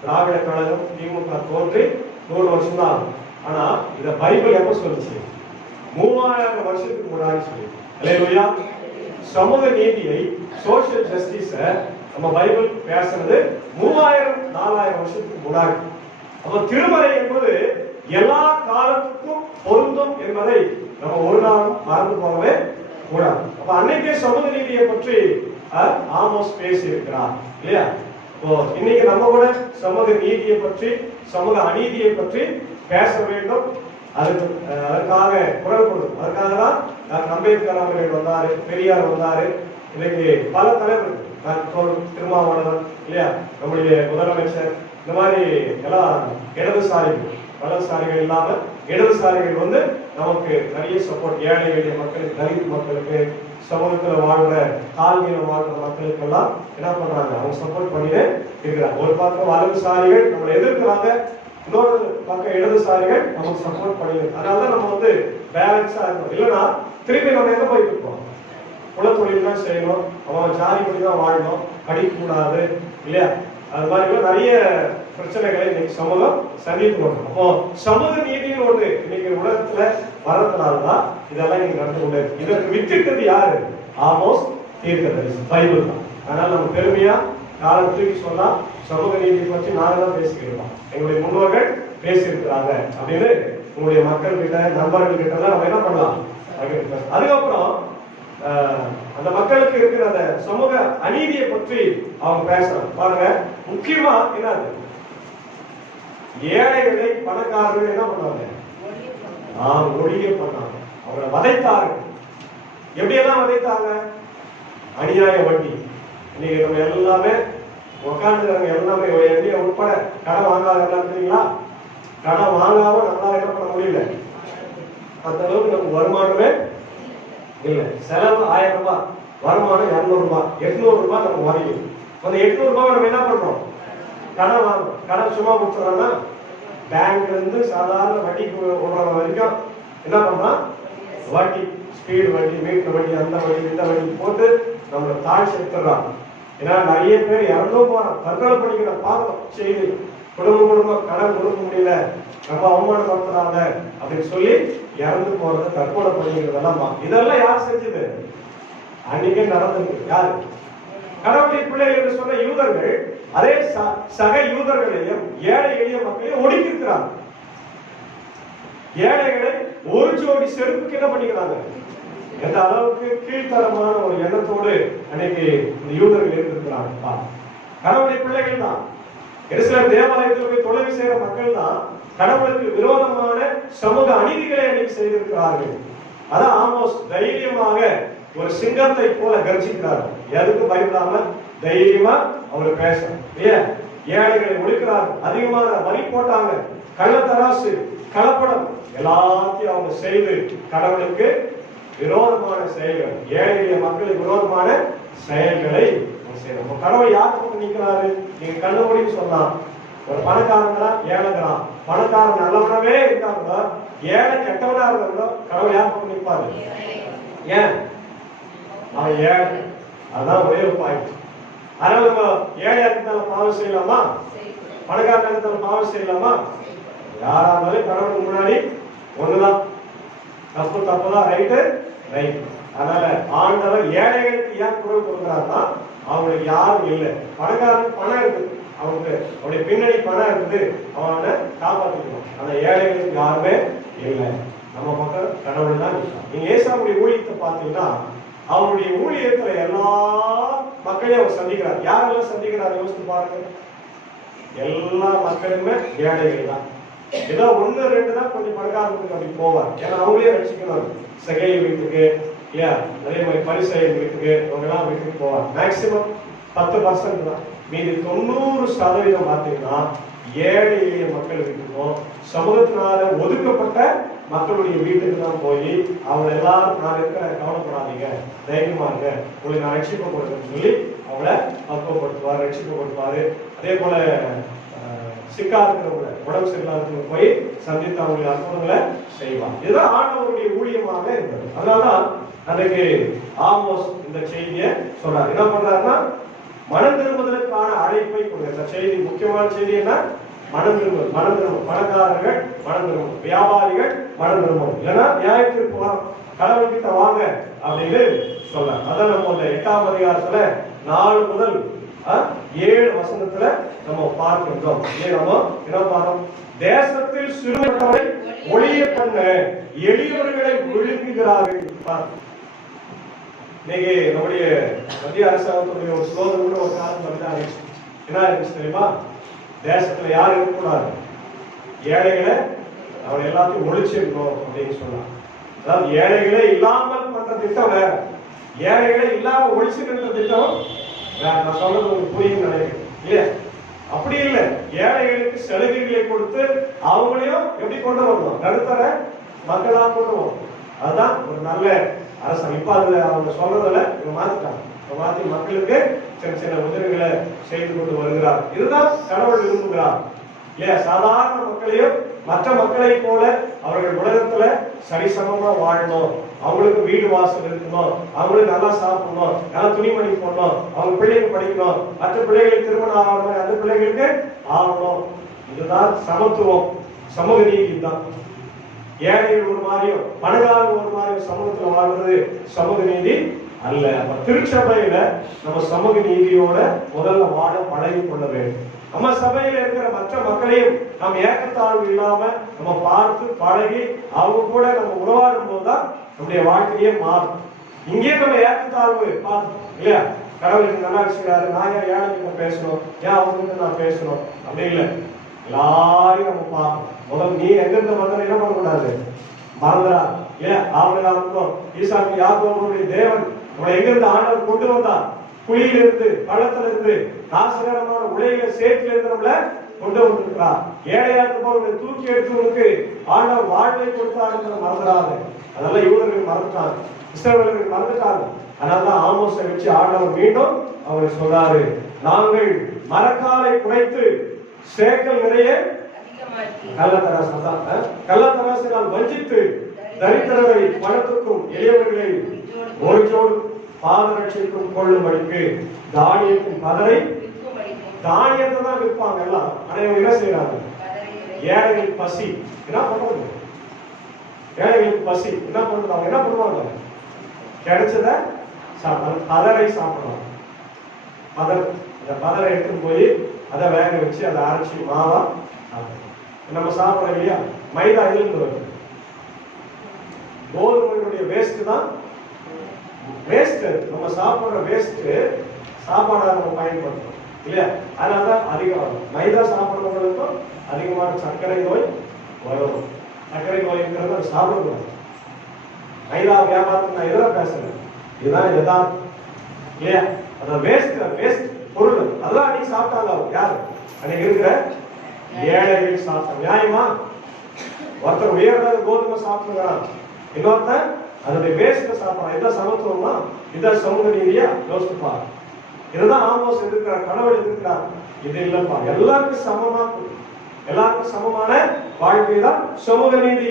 திராவிட கழகம் திமுக தோன்றி 100 வருஷம் தான் ஆகும். ஆனா இத பைபிள் எப்ப சொல்லுச்சு? 3000 வருஷத்துக்கு முன்னாடி சொல்லி. அல்லேலூயா. சமூக நீதியை, சோசியல் ஜஸ்டிஸ நம்ம பைபிள் பேசுறது 3000-4000 வருஷத்துக்கு முன்னாடி. அப்ப திருமறை என்பது எல்லா காலத்துக்கும் பொருந்தும் என்பதை நம்ம ஒரு நாளும் மறந்து போகவே கூடாது. அப்ப அன்னைக்கே சமூக நீதியை பற்றி ஆமோஸ் பேசி இருக்கிறார் இல்லையா. இன்னைக்கு நம்ம கூட சமூக நீதியை பற்றி, சமூக அநீதியை பற்றி பேச வேண்டும். அதற்காக குரல் கொடுக்கும். அதுக்காக தான் அம்பேத்கர் அவர்கள் வந்தாரு, பெரியார் வந்தாரு. இன்னைக்கு பல தலைவர்கள், திருமாவளவன் இல்லையா, நம்முடைய முதலமைச்சர், இந்த மாதிரி எல்லாம் இடதுசாரிகள், வலதுசாரிகள் இல்லாம இடதுசாரிகள் வந்து நமக்கு நிறைய சப்போர்ட், ஏழை எளிய மக்களுக்கு, தலித் மக்களுக்கு, சமூகத்துல வாழ்ற தாழ்மையில வாழ்ற மக்களுக்கு எல்லாம் என்ன பண்றாங்க? அவங்க சப்போர்ட் பண்ணிட்டு இருக்கிறாங்க. ஒரு பக்கம் வலதுசாரிகள் நம்மளை எதிர்க்கிறாங்க, இன்னொரு பக்கம் இடதுசாரிகள் நமக்கு சப்போர்ட் பண்ணிடு. அதனாலதான் நம்ம வந்து பேலன்ஸா இருக்கணும். இல்லைன்னா திருப்பி நம்ம எங்க போயிட்டு இருக்கோம்? குலத்தொழில் தான் செய்யணும், அவன் ஜாதி படி தான் வாழணும், படிக்கக்கூடாது இல்லையா. அது மாதிரி நிறைய பிரச்சனைகளை இன்னைக்கு சமூகம் சந்தித்து கொண்டோம். அப்போ சமூக நீதினு ஒண்ணு இன்னைக்கு உலகத்துல வரதுனாலதான் இதெல்லாம் இங்க நடந்து கொண்டு இருக்கு. இதற்கு வித்திட்டது யாரு? ஆமோஸ் தீர்க்கதரிசி, பைபிள் தான். அதனால நம்ம பெருமையா காலம் தூக்கி சொன்னா சமூக நீதி பற்றி நாங்க தான் பேசிக்கிறோம், எங்களுடைய முன்னோர்கள் பேசியிருக்கிறாங்க அப்படின்னு உங்களுடைய மக்கள் கிட்ட, நண்பர்கள் கிட்ட எல்லாம் நம்ம என்ன பண்ணலாம். அதுக்கப்புறம் அந்த மக்களுக்கு இருக்கிற அந்த சமூக அநீதியை பற்றி அவங்க பேசுறாங்க. பாருங்க, முக்கியமா என்னது, ஏழைகளை பணக்காரர்கள் என்ன பண்ணாங்க, ஒழிய பண்ணாங்க, அவங்களை வதைத்தார்கள். எப்படியெல்லாம் வதைத்தாங்க? அநியாய வட்டி. இன்னைக்கு நம்ம எல்லாமே உட்காந்துருக்காங்க, எல்லாமே எண்ணெய் உட்பட கடன் வாங்காத தெரியுங்களா? கடன் வாங்காம நம்மளால என்ன பண்ண முடியல, அந்த அளவுக்கு நமக்கு வருமானமே இல்ல. செலவு 1000 ரூபாய், வருமானம் 200 ரூபாய், 800 ரூபாய் நமக்கு வரையும். அந்த 800 ரூபாய் நம்ம என்ன பண்றோம், கடன் வாங்குறோம். கடன் சும்மா கொடுத்துறோம்னா பேங்க்ல இருந்து சாதாரண வட்டிக்கு விடுற வரைக்கும் என்ன பண்றான், வட்டி, ஸ்பீடு வட்டி, மீட்டர் வட்டி, அந்த வட்டி இந்த வட்டி போட்டு நம்மளை தாழ்ச்சி எடுத்துடுறான். ஏன்னா நிறைய பேர் இறந்தும் போறான், தற்கொலை பண்ணிக்கிற பார்க்கணும் செய்தி. குடும்பம் கடன் கொடுக்க முடியல, ரொம்ப அவமானப்படுத்துறாங்க அப்படின்னு சொல்லி இறந்து போறது, தற்கொலை பண்ணிக்கிறதெல்லாம். இதெல்லாம் யார் செஞ்சது? அன்னைக்கே நடந்திருக்கு. யாரு? கடவுளுடைய பிள்ளைகள் என்று சொன்ன யூதர்கள் அதே சக யூதர்களையும் ஏழை எளிய மக்களையும் ஒடுக்கி இருக்கிறாங்க. ஏழைகளை ஒரு ஜோடி செருப்புக்கு என்ன பண்ணிக்கிறாங்க? எந்த அளவுக்கு கீழ்த்தரமான ஒரு எண்ணத்தோடு அன்னைக்கு இந்த யூதர்கள் இருந்திருக்கிறாங்க. கடவுளுடைய பிள்ளைகள் தான், எருசலேம் தேவாலயத்தில் போய் தொழுகை செய்யற மக்கள் தான் கடவுளுக்கு விரோதமான சமூக அநீதிகளை அன்னைக்கு செய்திருக்கிறார்கள். அதான் ஆமோஸ் தைரியமாக ஒரு சிங்கத்தை போல கர்ஜிக்கிறார். எதுக்கும் பயப்படாம தைரியமா அவர் பேச. ஏழைகளை ஒழிக்கிறார், அதிகமான வரி போட்டாங்க, கள்ளத்தராசு, கலப்படம் எல்லாத்தையும் அவங்க செய்து கடவுளுக்கு விரோதமான செயல்கள், ஏழை மக்களுக்கு விரோதமான செயல்களை செய்யணும். கடவுள் யார் பக்கம் நிற்கிறாரு? நீங்க கண்டுபிடின்னு சொல்லலாம். ஒரு பணக்காரங்களா ஏழைங்கிறான், பணக்காரன் நல்லவனவே இருக்காங்களோ ஏழை கெட்டவனா இருந்தாங்களோ கடவுள் யார் பக்கம் நிற்பாரு? ஏன்? அவன் ஏழை. அதுதான் ஒரே ஒரு பாயிண்ட். அதனால நம்ம ஏழையா இருந்தாலும் பாவம் செய்யலாமா? பணக்காரன் இருந்தாலும் பாவம் செய்யலாமா? யாரா இருந்தாலும் கடவுளுக்கு முன்னாடி ஒண்ணுதான், தப்பு தப்புதான், ரைட்டு ரைட். அதனால ஆண்டவர் ஏழைகளுக்கு ஏன் குரல் கொடுக்கிறாருன்னா அவங்களுக்கு யாரும் இல்லை. பணக்காரனுக்கு பணம் இருக்குது, அவனுக்கு அவனுடைய பின்னணி பணம் இருக்குது, அவனை காப்பாற்றிக்கணும். ஆனா ஏழைகளுக்கு யாருமே இல்லை. நம்ம பக்கம் கடவுள் தான் இருக்கான். நீங்க ஏசாவுடைய ஊழியத்தை பார்த்தீங்கன்னா அவருடைய ஊழியத்துல எல்லா மக்களையும் அவர் சந்திக்கிறார். யாரெல்லாம் சந்திக்கிறார் யோசித்து பாருங்க. எல்லா மக்களுமே ஏழைகள் தான். ஏதோ 1-2 தான் கொஞ்சம் பணக்காரங்களுக்கு அப்படி போவார். ஏன்னா அவங்களே ரசிக்கணும். சகை வீட்டுக்கு, இல்லையா, அதே மாதிரி பரிசெயல் வீட்டுக்கு, அவங்கெல்லாம் வீட்டுக்கு போவார். மேக்சிமம் 10% தான். மீதி 90% பார்த்தீங்கன்னா ஏழை எளிய மக்கள் வீட்டுக்கும் சமூகத்தினால ஒதுக்கப்பட்ட மக்களுடைய வீட்டுக்கு தான் போய் அவங்க எல்லாரும் நான் இருக்கிற கவலைப்படாதீங்க, தைரியமா இருங்க, உங்களுக்கு நான் ரட்சிப்பு கொடுக்குறேன்னு சொல்லி அவங்கள பக்குவப்படுத்துவார், ரட்சிக்கப்படுத்துவாரு. அதே போல சிக்கா இருக்கிறவங்க, உடம்பு சரியில்லாதவங்க போய் சந்தித்து அவங்களுடைய அற்புதங்களை செய்வாங்க. இதுதான் ஆண்டவருடைய ஊழியமாக இருந்தது. அதனாலதான் அன்றைக்கு ஆமோஸ் இந்த செய்தியை சொல்றாரு. என்ன பண்றாருன்னா மனம் திரும்புவதற்கான அழைப்பை கொடுங்க. செய்தி, முக்கியமான செய்தி என்ன? மனம் திரும்புவது. மனம் திரும்பும். பணக்காரர்கள் மனம் திரும்பும், வியாபாரிகள் மனம் திரும்பும். இல்லைன்னா நியாயத்திற்கு வரும், கடவுள்கிட்ட வாங்க அப்படின்னு சொல்ல. அதான் நம்ம 8ஆம் அதிகாரத்துல 4 முதல் 7 வசனத்துல நம்ம பார்க்கின்றோம். நம்ம என்ன பார்த்தோம்? தேசத்தில் சிறுமட்டவரை ஒளிய பண்ண எளியவர்களை விழுங்குகிறார்கள். இன்னைக்கு நம்முடைய மத்திய அரசாங்கத்துடைய ஒரு ஸ்லோகன் கூட ஒரு காலம் அப்படிதான் என்ன இருந்துச்சு தெரியுமா? தேசத்துல யாரும் இருக்கக்கூடாது, ஏழைகளை அவனை எல்லாத்தையும் ஒழிச்சிருக்கணும் அப்படின்னு சொன்னான். அதாவது ஏழைகளே இல்லாமல் பண்ற திட்டம் வேற, ஏழைகளே இல்லாம ஒழிச்சுக்கின்ற திட்டம் வேற. நான் சொல்றது உங்களுக்கு புரியும் நினைக்கிறேன், இல்லையா? அப்படி இல்லை. ஏழைகளுக்கு சலுகைகளை கொடுத்து அவங்களையும் எப்படி கொண்டு வரணும்? நடுத்தர மக்களா கொண்டு வரணும். அதுதான் ஒரு நல்ல அரசாங்கம். இப்ப அதுல அவங்க சொல்றதுல இவங்க மாத்திட்டாங்க. மாத்தி மக்களுக்கு சின்ன சின்ன உதவிகளை செய்து கொண்டு வருகிறார். இதுதான் கடவுள் விரும்புகிறார். இல்லையா? சாதாரண மக்களையும் மற்ற மக்களை போல அவர்கள் உலகத்துல சரிசமமா வாழணும், அவங்களுக்கு வீடு வாசல் இருக்கணும், அவங்களுக்கு நல்லா சாப்பிடணும், நல்லா துணிமணி போடணும், அவங்க பிள்ளைங்க படிக்கணும், மற்ற பிள்ளைகளுக்கு திருமணம் ஆகணும், அந்த பிள்ளைகளுக்கு ஆகணும். இதுதான் சமத்துவம், சமூக நீதி தான். ஏழைகள் ஒரு மாதிரியும் பணக்காரர்கள் ஒரு மாதிரியும் சமூகத்துல வாழ்றது சமூக நீதி அல்ல. அப்ப திருச்சபையில நம்ம சமூக நீதியோட முதல்ல வாழ பழகி கொள்ள வேண்டும். நம்ம சபையில இருக்கிற மற்ற மக்களையும் நம்ம ஏற்றத்தாழ்வு இல்லாம நம்ம பார்த்து பழகி அவங்க கூட நம்ம உறவாடும் போதுதான் நம்முடைய வாழ்க்கையே மாறும். இங்கே நம்ம ஏற்றத்தாழ்வு பார்த்தோம் இல்லையா? கடவுளுக்கு நல்லா செய்யறாரு, நான் ஏன் ஏழைகிட்ட பேசணும், ஏன் அவங்ககிட்ட நான் பேசணும் அப்படி இல்லை. எல்லாரையும் நம்ம பார்க்கணும். முதல் நீ எங்கிருந்து வந்ததை என்ன பண்ணக்கூடாது, மறந்துடா. ஏன் ஆபிரகாமுக்கும் ஈசாக்கு யாக்கோபுடைய தேவன் நம்மளை எங்கிருந்து ஆண்டவர் கொண்டு வந்தார்? குழியில இருந்து, பள்ளத்துல இருந்து, நாசகரமான உலகில சேற்றில இருந்து நம்மள கொண்டு வந்திருக்கிறார். ஏழையா இருப்பவர்களை தூக்கி எடுத்தவனுக்கு ஆண்டவர் வாழ்வை கொடுத்தாருன்னு மறந்துடாது. அதெல்லாம் யூதர்கள் மறந்துட்டாங்க, இஸ்ரவேலர்கள் மறந்துட்டாங்க. அதனாலதான் ஆமோஸை வச்சு ஆண்டவர் மீண்டும் அவரை சொல்றாரு, நாங்கள் மரக்காலை குறைத்து சேக்கல் நிறைய கள்ளத்தராசினால் வஞ்சித்து தரித்திரரை பணத்துக்கும் எளியவர்களை ஒரு ஜோடு பாதரட்சிக்கும் கொள்ளும்படிக்கு தானியத்தின் பதரை, தானியத்தை தான் விற்பாங்க எல்லாம். ஆனா இவங்க என்ன செய்யறாங்க? ஏழைகள் பசி என்ன பண்றது? ஏழைகளுக்கு பசி என்ன பண்றது? அவங்க என்ன பண்ணுவாங்க? கிடைச்சத சாப்பிடுறாங்க, பதரை சாப்பிடுவாங்க. பதர், அந்த பதரை எடுத்துட்டு போய் அதை வேக வச்சு அதை அரைச்சி மாவா நம்ம சாப்பிடுறோம் இல்லையா? மைதா இருந்து வருது. கோதுமையுடைய வேஸ்ட் தான் வேஸ்ட். நம்ம சாப்பிடுற வேஸ்ட் சாப்பாடாக நம்ம பயன்படுத்துறோம் இல்லையா? அதனாலதான் அதிகம் மைதா சாப்பிடுறவங்களுக்கும் அதிகமான சர்க்கரை நோய் வரும். சர்க்கரை நோய்ங்கிறது அது சாப்பிடக்கூடாது. மைதா வியாபாரத்துக்கு நான் இதெல்லாம் பேசுறேன், இதுதான் யதார்த்தம் இல்லையா? அதான் வேஸ்ட், வேஸ்ட் பொருள் அதெல்லாம் அன்னைக்கு சாப்பிட்டாங்க. யாரு அன்னைக்கு இருக்கிற ஏழைகள் சாப்பிட்டாங்க. நியாயமா? ஒருத்தர் உயர்ந்த கோதுமை சாப்பிடுறான், இன்னொருத்தன் அதனுடைய வேஸ்ட சாப்பிடலாம். இதான் சமத்துவமா? இதான் சமூக நீதியா? யோசிப்பா. இதுதான் ஆமோஸ் எதிர்க்கிறார், கடவுள் எதிர்க்கிறார். இது இல்லப்பா, எல்லாருக்கும் சமமா, எல்லாருக்கும் சமமான வாழ்க்கை தான் சமூக நீதி.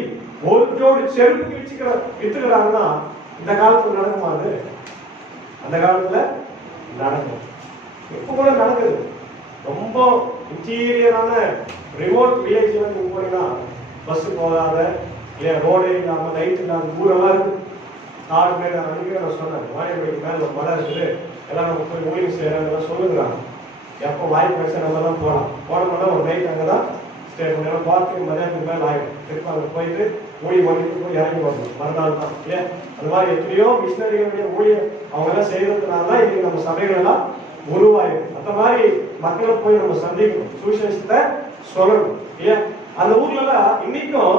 ஒரு ஜோடி செருப்பு வித்துக்கிறாங்கன்னா இந்த காலத்துல நடக்குமா? அது அந்த காலத்துல நடக்கும், இப்ப கூட நடக்குது. ரொம்ப இன்டீரியரான ரிமோட் வில்லேஜ்ல நீங்க போனீங்கன்னா பஸ் போகாத இல்லையா, ரோடே இல்லாம லைட் இல்லாத ஊரெல்லாம் இருக்கு. காடு மேல அன்னைக்கு நான் சொன்னேன், வாணியப்படிக்கு மேல மழை இருக்குது, எல்லாம் நம்ம போய் ஊழியம் செய்யறாங்க சொல்லுங்கிறாங்க. எப்போ வாய்ப்பு வச்சு நம்ம தான் போனோம்னா ஒரு நைட் அங்கதான் ஸ்டே பண்ணி பார்த்து மதியானத்துக்கு மேல ஆயிடும். திரும்ப அங்கே போயிட்டு ஊழியம் பண்ணிட்டு போய் இறங்கி வரணும் மறுநாள் தான் இல்லையா? அது மாதிரி எத்தனையோ மிஷினரிகளுடைய ஊழியம் அவங்க எல்லாம் செய்யறதுனால தான் இன்னைக்கு நம்ம சபைகள் எல்லாம் உருவாயிடும். அந்த மாதிரி மக்களை போய் நம்ம சந்திக்கணும், சுவிசேஷத்தை சொல்லணும் இல்லையா? அந்த ஊர்ல எல்லாம் இன்னைக்கும்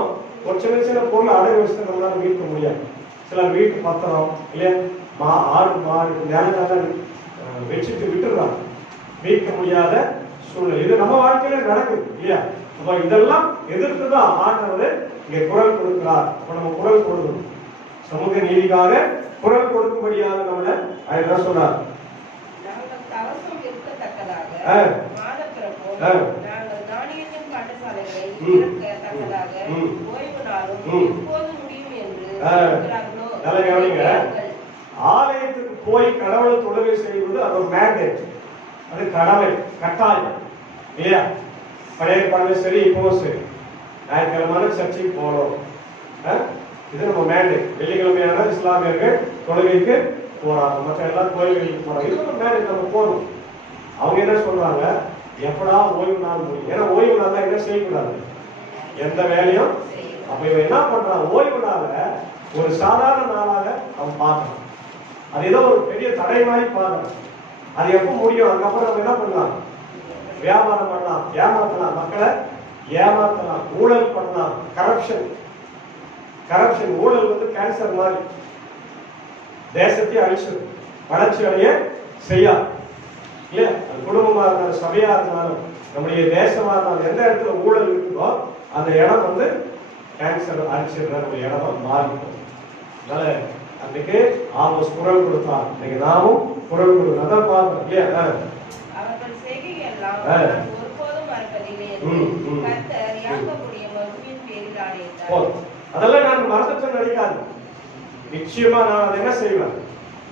ஒரு சின்ன சின்ன பொருள் அடகு வச்சு நம்மளால மீட்க முடியாது. சிலர் வீட்டு பத்திரம் இல்லையா, ஆடு மாடு நிலங்கள்லாம் வச்சுட்டு விட்டுடுறாங்க, மீட்க முடியாத சூழ்நிலை. இது நம்ம வாழ்க்கையில நடக்குது இல்லையா? அப்ப இதெல்லாம் எதிர்த்துதான் ஆண்டவர் இங்க குரல் கொடுக்கிறார். அப்ப நம்ம குரல் கொடுக்கணும், சமூக நீதிக்காக குரல் கொடுக்கும்படியாக நம்மள அதுதான் சொன்னார். ஆலயத்துக்கு போய் கடவுளை தொழுகை செய்வது அது ஒரு மேண்டேட், அது கடமை, கட்டாயம் இல்லையா? பழைய பழமை சரி, இப்பவும் சரி, ஞாயிற்றுக்கிழமை சர்ச்சைக்கு போறோம், இது நம்ம மேண்டேட். வெள்ளிக்கிழமையான இஸ்லாமியர்கள் தொழுகைக்கு போறாங்க, மற்ற எல்லாரும் கோயில்களுக்கு போறாங்க, இது ஒரு மேண்டேட், நம்ம போறோம். அவங்க என்ன சொல்றாங்க, எப்படா ஓய்வு நாள் முடியும்? ஏன்னா ஓய்வு நாள் தான் என்ன செய்யக்கூடாது, எந்த வேலையும். அப்ப இவன் என்ன பண்றான், ஓய்வு நாள ஒரு சாதாரண நாளாக அவன் பார்க்கணும். அது ஏதோ ஒரு பெரிய தடை மாதிரி பார்க்கணும். அது எப்ப முடியும்? அதுக்கப்புறம் நம்ம என்ன பண்ணலாம், வியாபாரம் பண்ணலாம், ஏமாத்தலாம், மக்களை ஏமாத்தலாம், ஊழல் பண்ணலாம். கரப்ஷன் ஊழல் வந்து கேன்சர் மாதிரி தேசத்தை அழிச்சு வளர்ச்சி அடைய செய்யாது இல்லையா? அது குடும்பமா இருந்தாலும் சபையா இருந்தாலும் நம்முடைய தேசமா இருந்தாலும் எந்த இடத்துல ஊழல் இருக்குதோ அந்த இடம் வந்து கேன்சர் அழிச்சிடுற ஒரு இடமா மாறிடும். அதனால அன்னைக்கு ஆமோஸ் குரல் கொடுத்தான், இன்னைக்கு நாமும் குரல் கொடுக்கணும். அதான் பார்க்கணும் இல்லையா? அவர்கள் செய்கையெல்லாம் நான் ஒருபோதும் மறப்பதில்லை என்று கர்த்தர் யாக்கோபுடைய மகிமையின் பேரில் ஆணையிட்டார். அதெல்லாம் நான் மறந்துட்டு நினைக்காது, நிச்சயமா நான் அதை என்ன செய்வேன்,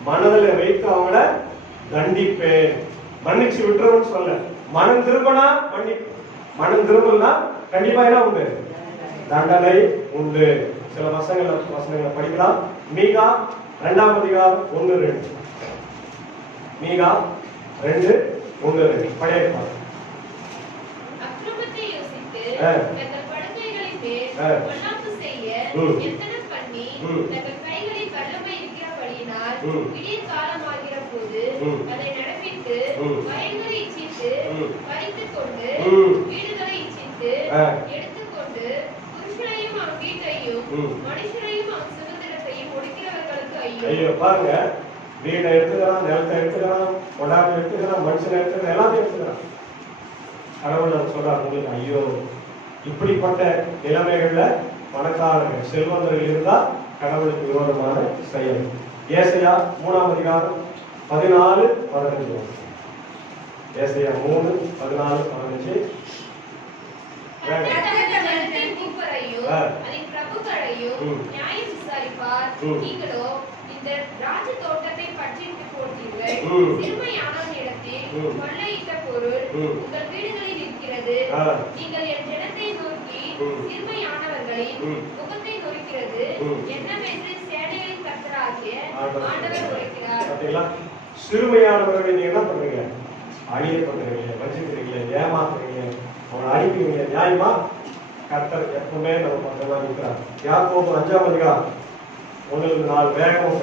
மனதில் வைத்து அவங்கள தண்டிப்பேன். மன்னிச்சு விட்டுறோம்னு சொல்ல, மனம் திரும்பினா மன்னிப்பு, மனம் திரும்பலனா கண்டிப்பா என்ன உண்டு, தண்டனை உண்டு. சில வசனங்களை படிக்கலாம். மீகா 2ஆம் அதிகாரம் 1-2, மீகா 2:1-2 பழைய அக்கிரமத்தை யோசித்து தங்கள் படுக்கைகளின் மேல் பொல்லாப்பு செய்ய எத்தனை பண்ணி தங்கள் கைகளில் வல்லமை இருக்கிறபடியினால் விடிய காலமாகிற போது அதை நடப்பித்து வயல்களை இச்சித்து பறித்துக் கொண்டு வீடுகளை இச்சித்து எடுத்துக்கொண்டு புருஷனையும் அவன் வீட்டையும் மனுஷரையும் அவன் சுதந்திரத்தையும் ஒடுக்கிறவர்களுக்கு ஐயோ. பாருங்க, வீடை எடுத்துக்கிறான், நிலத்தை எடுத்துக்கிறான், கொண்டாட்டை எடுத்துக்கிறான், மனுஷனை எடுத்துக்கிறான், எல்லாத்தையும் எடுத்துக்கிறான். கடவுள் சொல்றாரு உங்களுக்கு ஐயோ. இப்படிப்பட்ட நிலைமைகள்ல பணக்காரர்கள் செல்வந்தர்கள் இருந்தா கடவுளுக்கு விரோதமான செயல். ஏசாயா 3ஆம் அதிகாரம் 14-15. ஏசாயா 3:14-15. அதன் பிரபுக்களையும் நியாயம் விசாரிப்பார். நீங்களோ இந்த ராஜ தோட்டத்தை பற்றிட்டு போட்டீர்கள். சிறுமையானவனிடத்தில் கொள்ளையிட்ட பொருள் உங்கள் வீடுகளில் இருக்கிறது. நீங்கள் என் ஜனத்தை நோக்கி சிறுமையானவர்களின் முகத்தை நோக்கிறது என்னவென்று சேனைகளின் கர்த்தராகிய ஆண்டவர் உரைக்கிறார். சிறுமையானவர்களை நீங்க என்ன பண்றீங்க? அழிய பண்றீங்க, வஞ்சிக்கிறீங்க, ஏமாத்துறீங்க, அவங்களை அழிப்பீங்க. நியாயமா? கர்த்தர் எப்பவுமே நம்ம பக்கமா இருக்கிறார். யாக்கோபு 5ஆம் அதிகாரம் 1-4 வேகம்.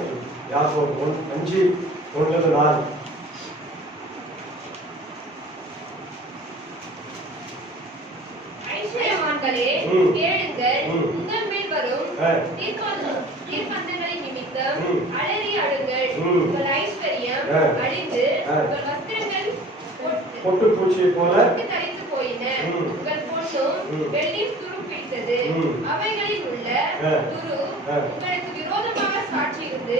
யாக்கோபு 5:1-4. ஐஸ்வர்யவான்களே கேளுங்கள், உங்கள் மேல் வரும் தீர்ப்பந்தங்களின் நிமித்தம் அலறி அழுங்கள். உங்கள் ஐஸ்வர்யம் அழிந்து உங்கள் வஸ்திரங்கள் பொட்டு பூச்சியை போல தரித்து போயின. உங்கள் பொன்னும் வெள்ளியும் துரு பிடித்தது. அவைகளில் உள்ள துரு உங்களுக்கு விரோதமாக சாட்சியிருந்து.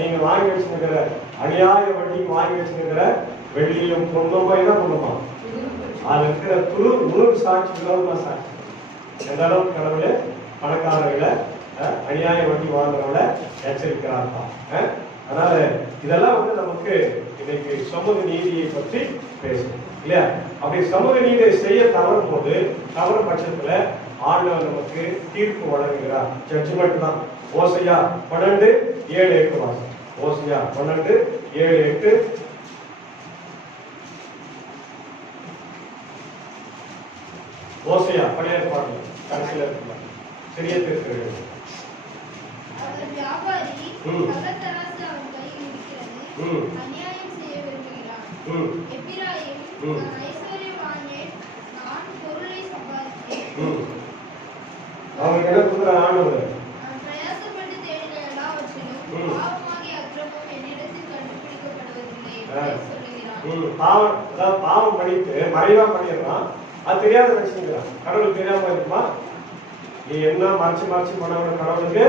நீங்க வாங்கி வச்சிருக்கிற அநியாய வட்டிக்கு வாங்கி வச்சிருக்கிற வெள்ளியும் பொண்ணுமா என்ன பண்ணுமா? அது இருக்கிற துரு முழு சாட்சி, விரோதமா சாட்சி. எந்த அளவுக்கு கடவுளே பணக்காரர்களை அநியாய வட்டி வாங்குறவங்கள எச்சரிக்கிறார்ப்பா. அதனால இதெல்லாம் நமக்கு இன்னைக்கு சமூக நீதியை பற்றி பேசணும் இல்லையா? அப்படி சமூக நீதியை செய்ய தவறும் போது, தவறும் பட்சத்துல ஆண்டவர் நமக்கு தீர்ப்பு வழங்குகிறார். ஜட்ஜ்மெண்ட் தான். ஓசையா 12:7-8 வாசம். ஓசையா 12:7-8. ஓசையா பழைய பாடல் கடைசியில இருக்கலாம். சிறிய திருக்குறள். அவர் வியாபாரி கள்ளத்தராசு அவன் கையில் இருக்கிறது. அநியாயம் செய்ய விரும்புகிறான். எப்பிராயிம் நான் ஐஸ்வர்யவானேன், நான் பொருளை சம்பாதித்தேன். அவருக்கு என்ன கொடுக்குற ஆண்டவர்? நான் பிரயாசப்பட்டு தேடின எல்லாவற்றிலும் பாவமாகிய அக்கிரமம் என்னிடத்தில் கண்டுபிடிக்கப்படுவதில்லை என்று சொல்லுகிறான். பாவம் பண்ணிட்டு மறைவா பண்ணிடுறான். அது தெரியாத வச்சுக்கிறான். கடவுளுக்கு தெரியாம இருக்குமா? நீ என்ன மறைச்சு மறைச்சு பண்ண கடவுளுக்கு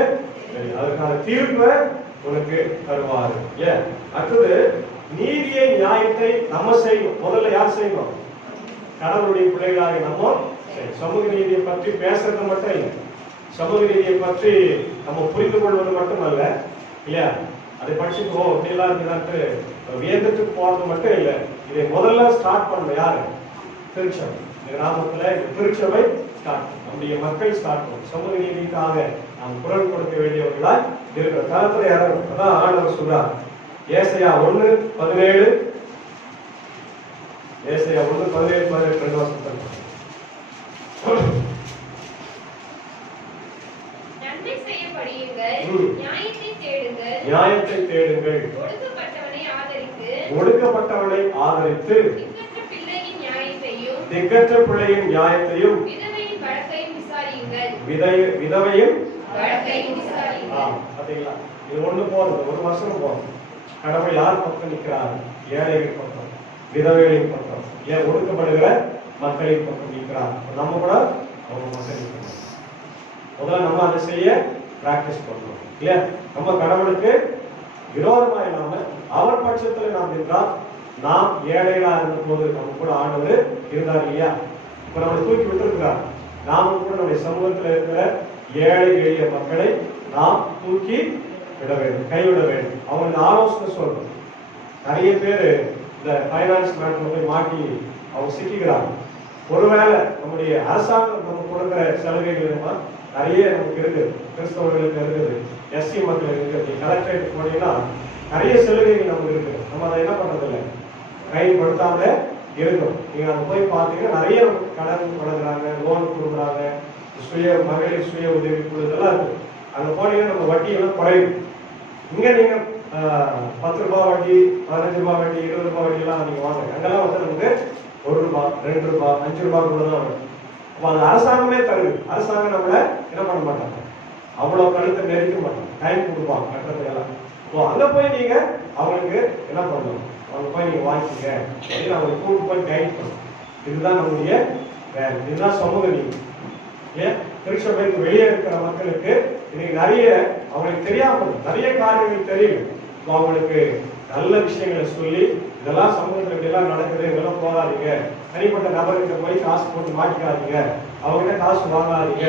அதுக்கான தீர்ப்பை உனக்கு தருவாரு. ஏன்? அடுத்தது நீதியை நியாயத்தை நம்ம செய்யணும். முதல்ல யார் செய்யணும்? கடவுளுடைய பிள்ளைகளாக நம்ம சமூக நீதியை பற்றி பேசுறது மட்டும் இல்லை, சமூக நீதியை பற்றி நம்ம புரிந்து கொள்வது மட்டுமல்ல இல்லையா? அதை படிச்சுக்கோ அப்படிலாம் இருக்குதான்ட்டு வியந்துட்டு போறது மட்டும் இல்லை. இதை முதல்ல ஸ்டார்ட் பண்ணணும். யாரு? திருச்சபை. கிராமத்துல திருச்சபை ஸ்டார்ட், நம்முடைய மக்கள் ஸ்டார்ட் பண்ணும். சமூக நீதிக்காக நாம் குரல் கொடுக்க வேண்டியவர்களாய் இருக்கிற காலத்துல யாரும் அதான் ஆண்டவர் சொல்றார். ஏசாயா 1:17. ஏசாயா 1:17-18 வாசம். நன்மை செய்ய படியுங்கள், நியாயத்தை தேடுங்கள், நியாயத்தை தேடுங்கள், ஒடுக்கப்பட்டவனை ஆதரித்து, ஒடுக்கப்பட்டவனை ஆதரித்து, திக்கற்ற பிள்ளையின் நியாயத்தையும், திக்கற்ற பிள்ளையின் நியாயத்தையும், விதவையின் வழக்கையும் விசாரியுங்கள். விதவையும் வழக்கையும் விசாரியுங்கள். பாத்தீங்களா? இது ஒண்ணு போறது, ஒரு வருஷம் போறது. கடவுள் யார் பக்கம் நிற்கிறார்? ஏழைகள் பக்கம், விதவைகளின் பக்கம், ஏன் ஒடுக்கப்படுகிற மக்களின் பக்கம் நிற்கிறார். நம்ம கூட அவங்க மக்கள் நிற்கிறார். முதல்ல நம்ம அதை செய்ய பிராக்டிஸ் பண்ணணும் இல்லையா? நம்ம கடவுளுக்கு விரோதமா இல்லாம அவர் பட்சத்துல நாம் நின்றால், நாம் ஏழைகளா இருந்த போது நம்ம கூட ஆண்டவர் இருந்தார் இல்லையா? இப்ப நம்மளை தூக்கி விட்டுருக்கிறார். நாமும் கூட நம்முடைய சமூகத்தில் இருக்கிற ஏழை எளிய மக்களை நாம் தூக்கி விட வேண்டும், கைவிட வேண்டும். அவங்களுக்கு ஆலோசனை சொல்லணும். நிறைய பேர் இந்த பைனான்ஸ் மேட்டர்ல போய் மாட்டி அவங்க சிக்கிக்கிறாங்க. ஒருவேளை நம்முடைய அரசாங்கம் நம்ம கொடுக்கிற சலுகைகள் நிறைய நமக்கு இருக்குது, கிறிஸ்தவர்களுக்கு இருக்குது, எஸ்சி மக்கள் இருக்குது. கலெக்டரேட் போனீங்கன்னா நிறைய சலுகைகள் நமக்கு இருக்குது. நம்ம அதை என்ன பண்றதில்லை, கைப்படுத்தாமலே இருக்கும். நீங்க அங்க போய் பார்த்தீங்கன்னா நிறைய கடன் வழங்குறாங்க, லோன் கொடுக்குறாங்க, மகளிர் சுய உதவி குழு இதெல்லாம் இருக்கு. அங்க போனீங்கன்னா நம்ம வட்டியெல்லாம் குறையும். இங்க நீங்க 10 ரூபாய் வட்டி, 15 ரூபாய் வட்டி, 20 ரூபாய் வட்டி எல்லாம் நீங்க வாங்க. அங்கெல்லாம் வந்து நமக்கு 1 ரூபாய், 2 ரூபாய், 5 ரூபாய் கூட தான் வரும். அப்ப அது அரசாங்கமே தருது. அரசாங்கம் நம்மள என்ன பண்ண மாட்டாங்க, அவ்வளவு கழுத்தை நெருக்க மாட்டாங்க, டைம் கொடுப்பாங்க கட்டுறதுக்கெல்லாம். இப்போ அங்க போய் நீங்க அவங்களுக்கு என்ன பண்ணணும், அவங்க போய் நீங்க வாங்கிக்கங்க அப்படின்னு அவங்களுக்கு கூட்டு போய் கைட் பண்ணணும். இதுதான் நம்முடைய வேலை, இதுதான் சமூக நீதி. ஏன் திருச்சபைக்கு வெளியே இருக்கிற மக்களுக்கு இன்னைக்கு நிறைய அவங்களுக்கு தெரியாமல் நிறைய காரியங்கள் தெரியும். அவங்களுக்கு நல்ல விஷயங்களை சொல்லி இதெல்லாம் சமூகத்தில் இப்படியெல்லாம் நடக்குது, இதெல்லாம் போகாதீங்க, தனிப்பட்ட நபர்கிட்ட போய் காசு போட்டு மாட்டிக்காதீங்க, அவங்ககிட்ட காசு வாங்காதீங்க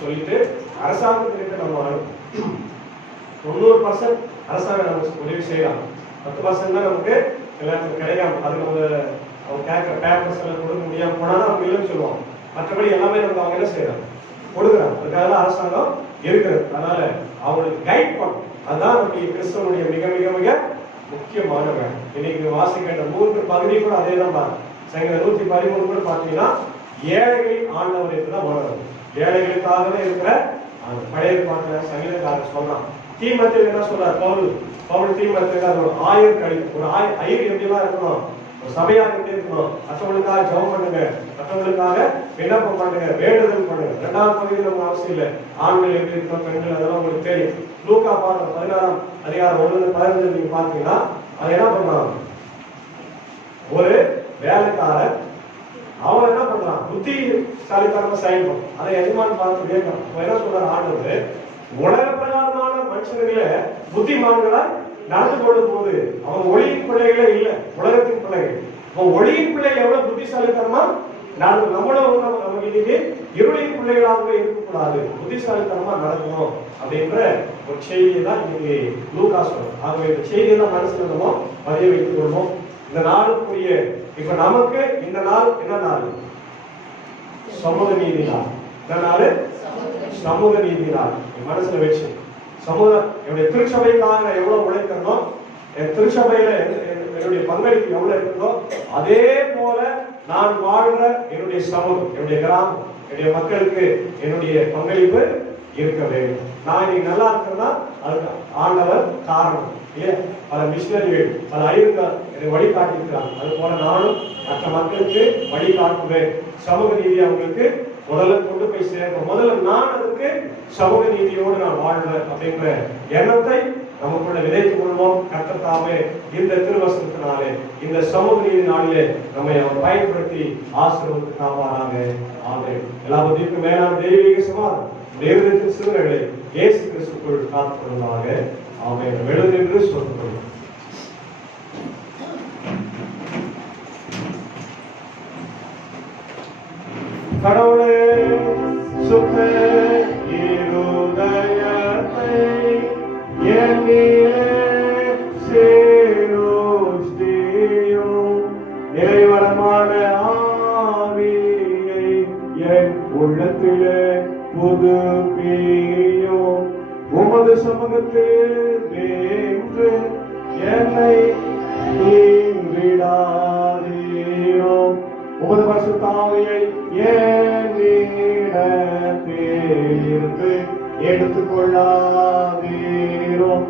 சொல்லிட்டு அரசாங்கத்திற்கு நம்ம 90% அரசாங்கம் நமக்கு உதவி செய்யலாம். 10% தான் நமக்கு எல்லாத்துக்கும் கிடைக்காம, அது நம்ம அவங்க கேட்கிற பேப்பர்ஸ் எல்லாம் கொடுக்க முடியாம போனாலும் அவங்க இல்லைன்னு சொல்லுவாங்க. மற்றபடி எல்லாமே நமக்கு அவங்க என்ன செய்யறாங்க, கொடுக்குறாங்க. அதுக்காக அரசாங்கம் இருக்கிறது. அதனால அவங்களுக்கு கைட் பண்ணும். அதுதான் நம்முடைய கிறிஸ்தவனுடைய மிக மிக மிக முக்கியமான வேலை. இன்னைக்கு வாசிக்கின்ற 3 பகுதி கூட அதே தான் பாருங்க. சங்கீதம் 113 கூட பாத்தீங்கன்னா ஏழைகளை ஆண்டவர் என்றுதான் உணர்வு. ஏழைகளுக்காகவே இருக்கிற அந்த பழைய பாட்டுல சங்கீதக்காரர் சொல்றான். தீமத்தில் என்ன சொல்றார் பவுல் தீமத்துக்கு அது ஒரு 1000 கழிப்பு, ஒரு 1000 எப்படிலாம் இருக்கணும், ஒரு சபையாக எப்படி இருக்கணும், மற்றவங்களுக்காக ஜெபம் பண்ணுங்க, மற்றவங்களுக்காக விண்ணப்பம் பண்ணுங்க, வேண்டுதல் பண்ணுங்க. 2வது பகுதியில் நம்ம அவசியம் இல்லை, ஆண்கள் எப்படி இருக்கணும், பெண்கள், அதெல்லாம் உங்களுக்கு தெரியும். லூக்கா பாருங்க 16ஆம் அதிகாரம் 1-15 நீங்க பாத்தீங்கன்னா அது என்ன பண்றாங்க, ஒரு வேலைக்காரர் அவன் என்ன பண்றான், புத்திசாலித்தனமா செயல்படும். அதை எஜமான் பார்த்து கேட்கணும். என்ன சொல்றாரு ஆண்டவர், உலக பிரகாரமான மனுஷர்களை புத்திமான்களா நடந்து கொள்ளும் போது அவன் ஒளியின் பிள்ளைகளே இல்ல, உலகத்தின் பிள்ளைகள். ஒளியின் பிள்ளைகள் எவ்வளவு புத்திசாலித்தனமா நடந்து, நம்மளும் நம்ம இன்னைக்கு இருளின் பிள்ளைகளாகவே இருக்கக்கூடாது, புத்திசாலித்தனமா நடக்கணும் அப்படின்ற ஒரு செய்தியை தான் இன்னைக்கு லூக்கா சொல்றோம். ஆகவே இந்த செய்தியை தான் மனசுல நம்ம பதிய வைத்துக் கொள்வோம். இந்த நாளுக்குரிய இப்ப நமக்கு இந்த நாள் என்ன நாள், சமூக நீதி நாள். இந்த நாள் சமூக நீதி நாள். மனசுல வச்சு சமூகம் என்னுடைய திருச்சபைக்காக நான் எவ்வளவு உழைக்கிறனோ, என் திருச்சபையில என்னுடைய பங்களிப்பு எவ்வளவு இருக்குதோ, அதே போல நான் வாழ்ற என்னுடைய சமூகம், என்னுடைய கிராமம், என்னுடைய மக்களுக்கு என்னுடைய பங்களிப்பு இருக்க வேண்டும். நான் இன்னைக்கு நல்லா இருக்கிறதா அதுக்கு ஆண்டவர் காரணம் இல்லையா? பல மிஷினரிகள், பல ஐயர்கள் என்னை வழிகாட்டியிருக்கிறாங்க. அது போல நானும் மற்ற மக்களுக்கு வழிகாட்டுவேன். சமூக நீதி அவங்களுக்கு முதல்ல கொண்டு போய் சேர்க்கணும். முதல்ல நான் அதுக்கு சமூக நீதியோடு நான் வாழ்வேன் அப்படின்ற எண்ணத்தை நமக்குள்ள விதைத்துக் கொள்வோம். கர்த்தர் இந்த திருவசனத்தினாலே இந்த சமூக நீதி நாளிலே நம்மை அவர் பயன்படுத்தி ஆசீர்வதித்து காப்பாராக. ஆமென். எல்லாவற்றிற்கும் மேலான தெய்வீக சமாதானம் தேவனுக்கு சிறுகளை இயேசு கிறிஸ்துக்குள் காத்துக்கொள்வதாக. ஆமென். எழுதென்று சொல்லுங்கள். கடவுளே சுத்த இருதயத்தை என்னிலே சேருஷ்டியும், நிறைவரமான ஆவியை என் உள்ளத்திலே புதுப்பியும், உமது சமூகத்தில் நின்று என்னை விடாதீரும், உமது பரிசுத்த ஆவியை என்னிடத்திலிருந்து எடுத்துக்கொள்ளாதீரும்,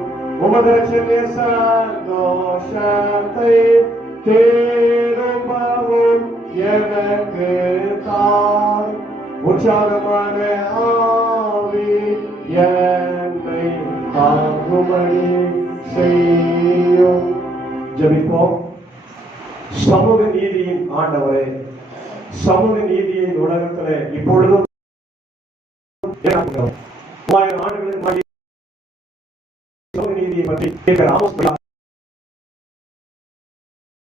உமது இரட்சணிய சந்தோஷத்தை திரும்பவும் எனக்கு தாய், உற்சாகமான ஆவி என்னை தாங்கும்படி செய்யும். ஜெபிப்போம். சமூக நீதியின் ஆண்டவரே, சமூக நீதியின் உலகத்திலே இப்பொழுதும் 3000 ஆண்டுகளுக்கு முன்னாடி சமூக நீதியை பற்றி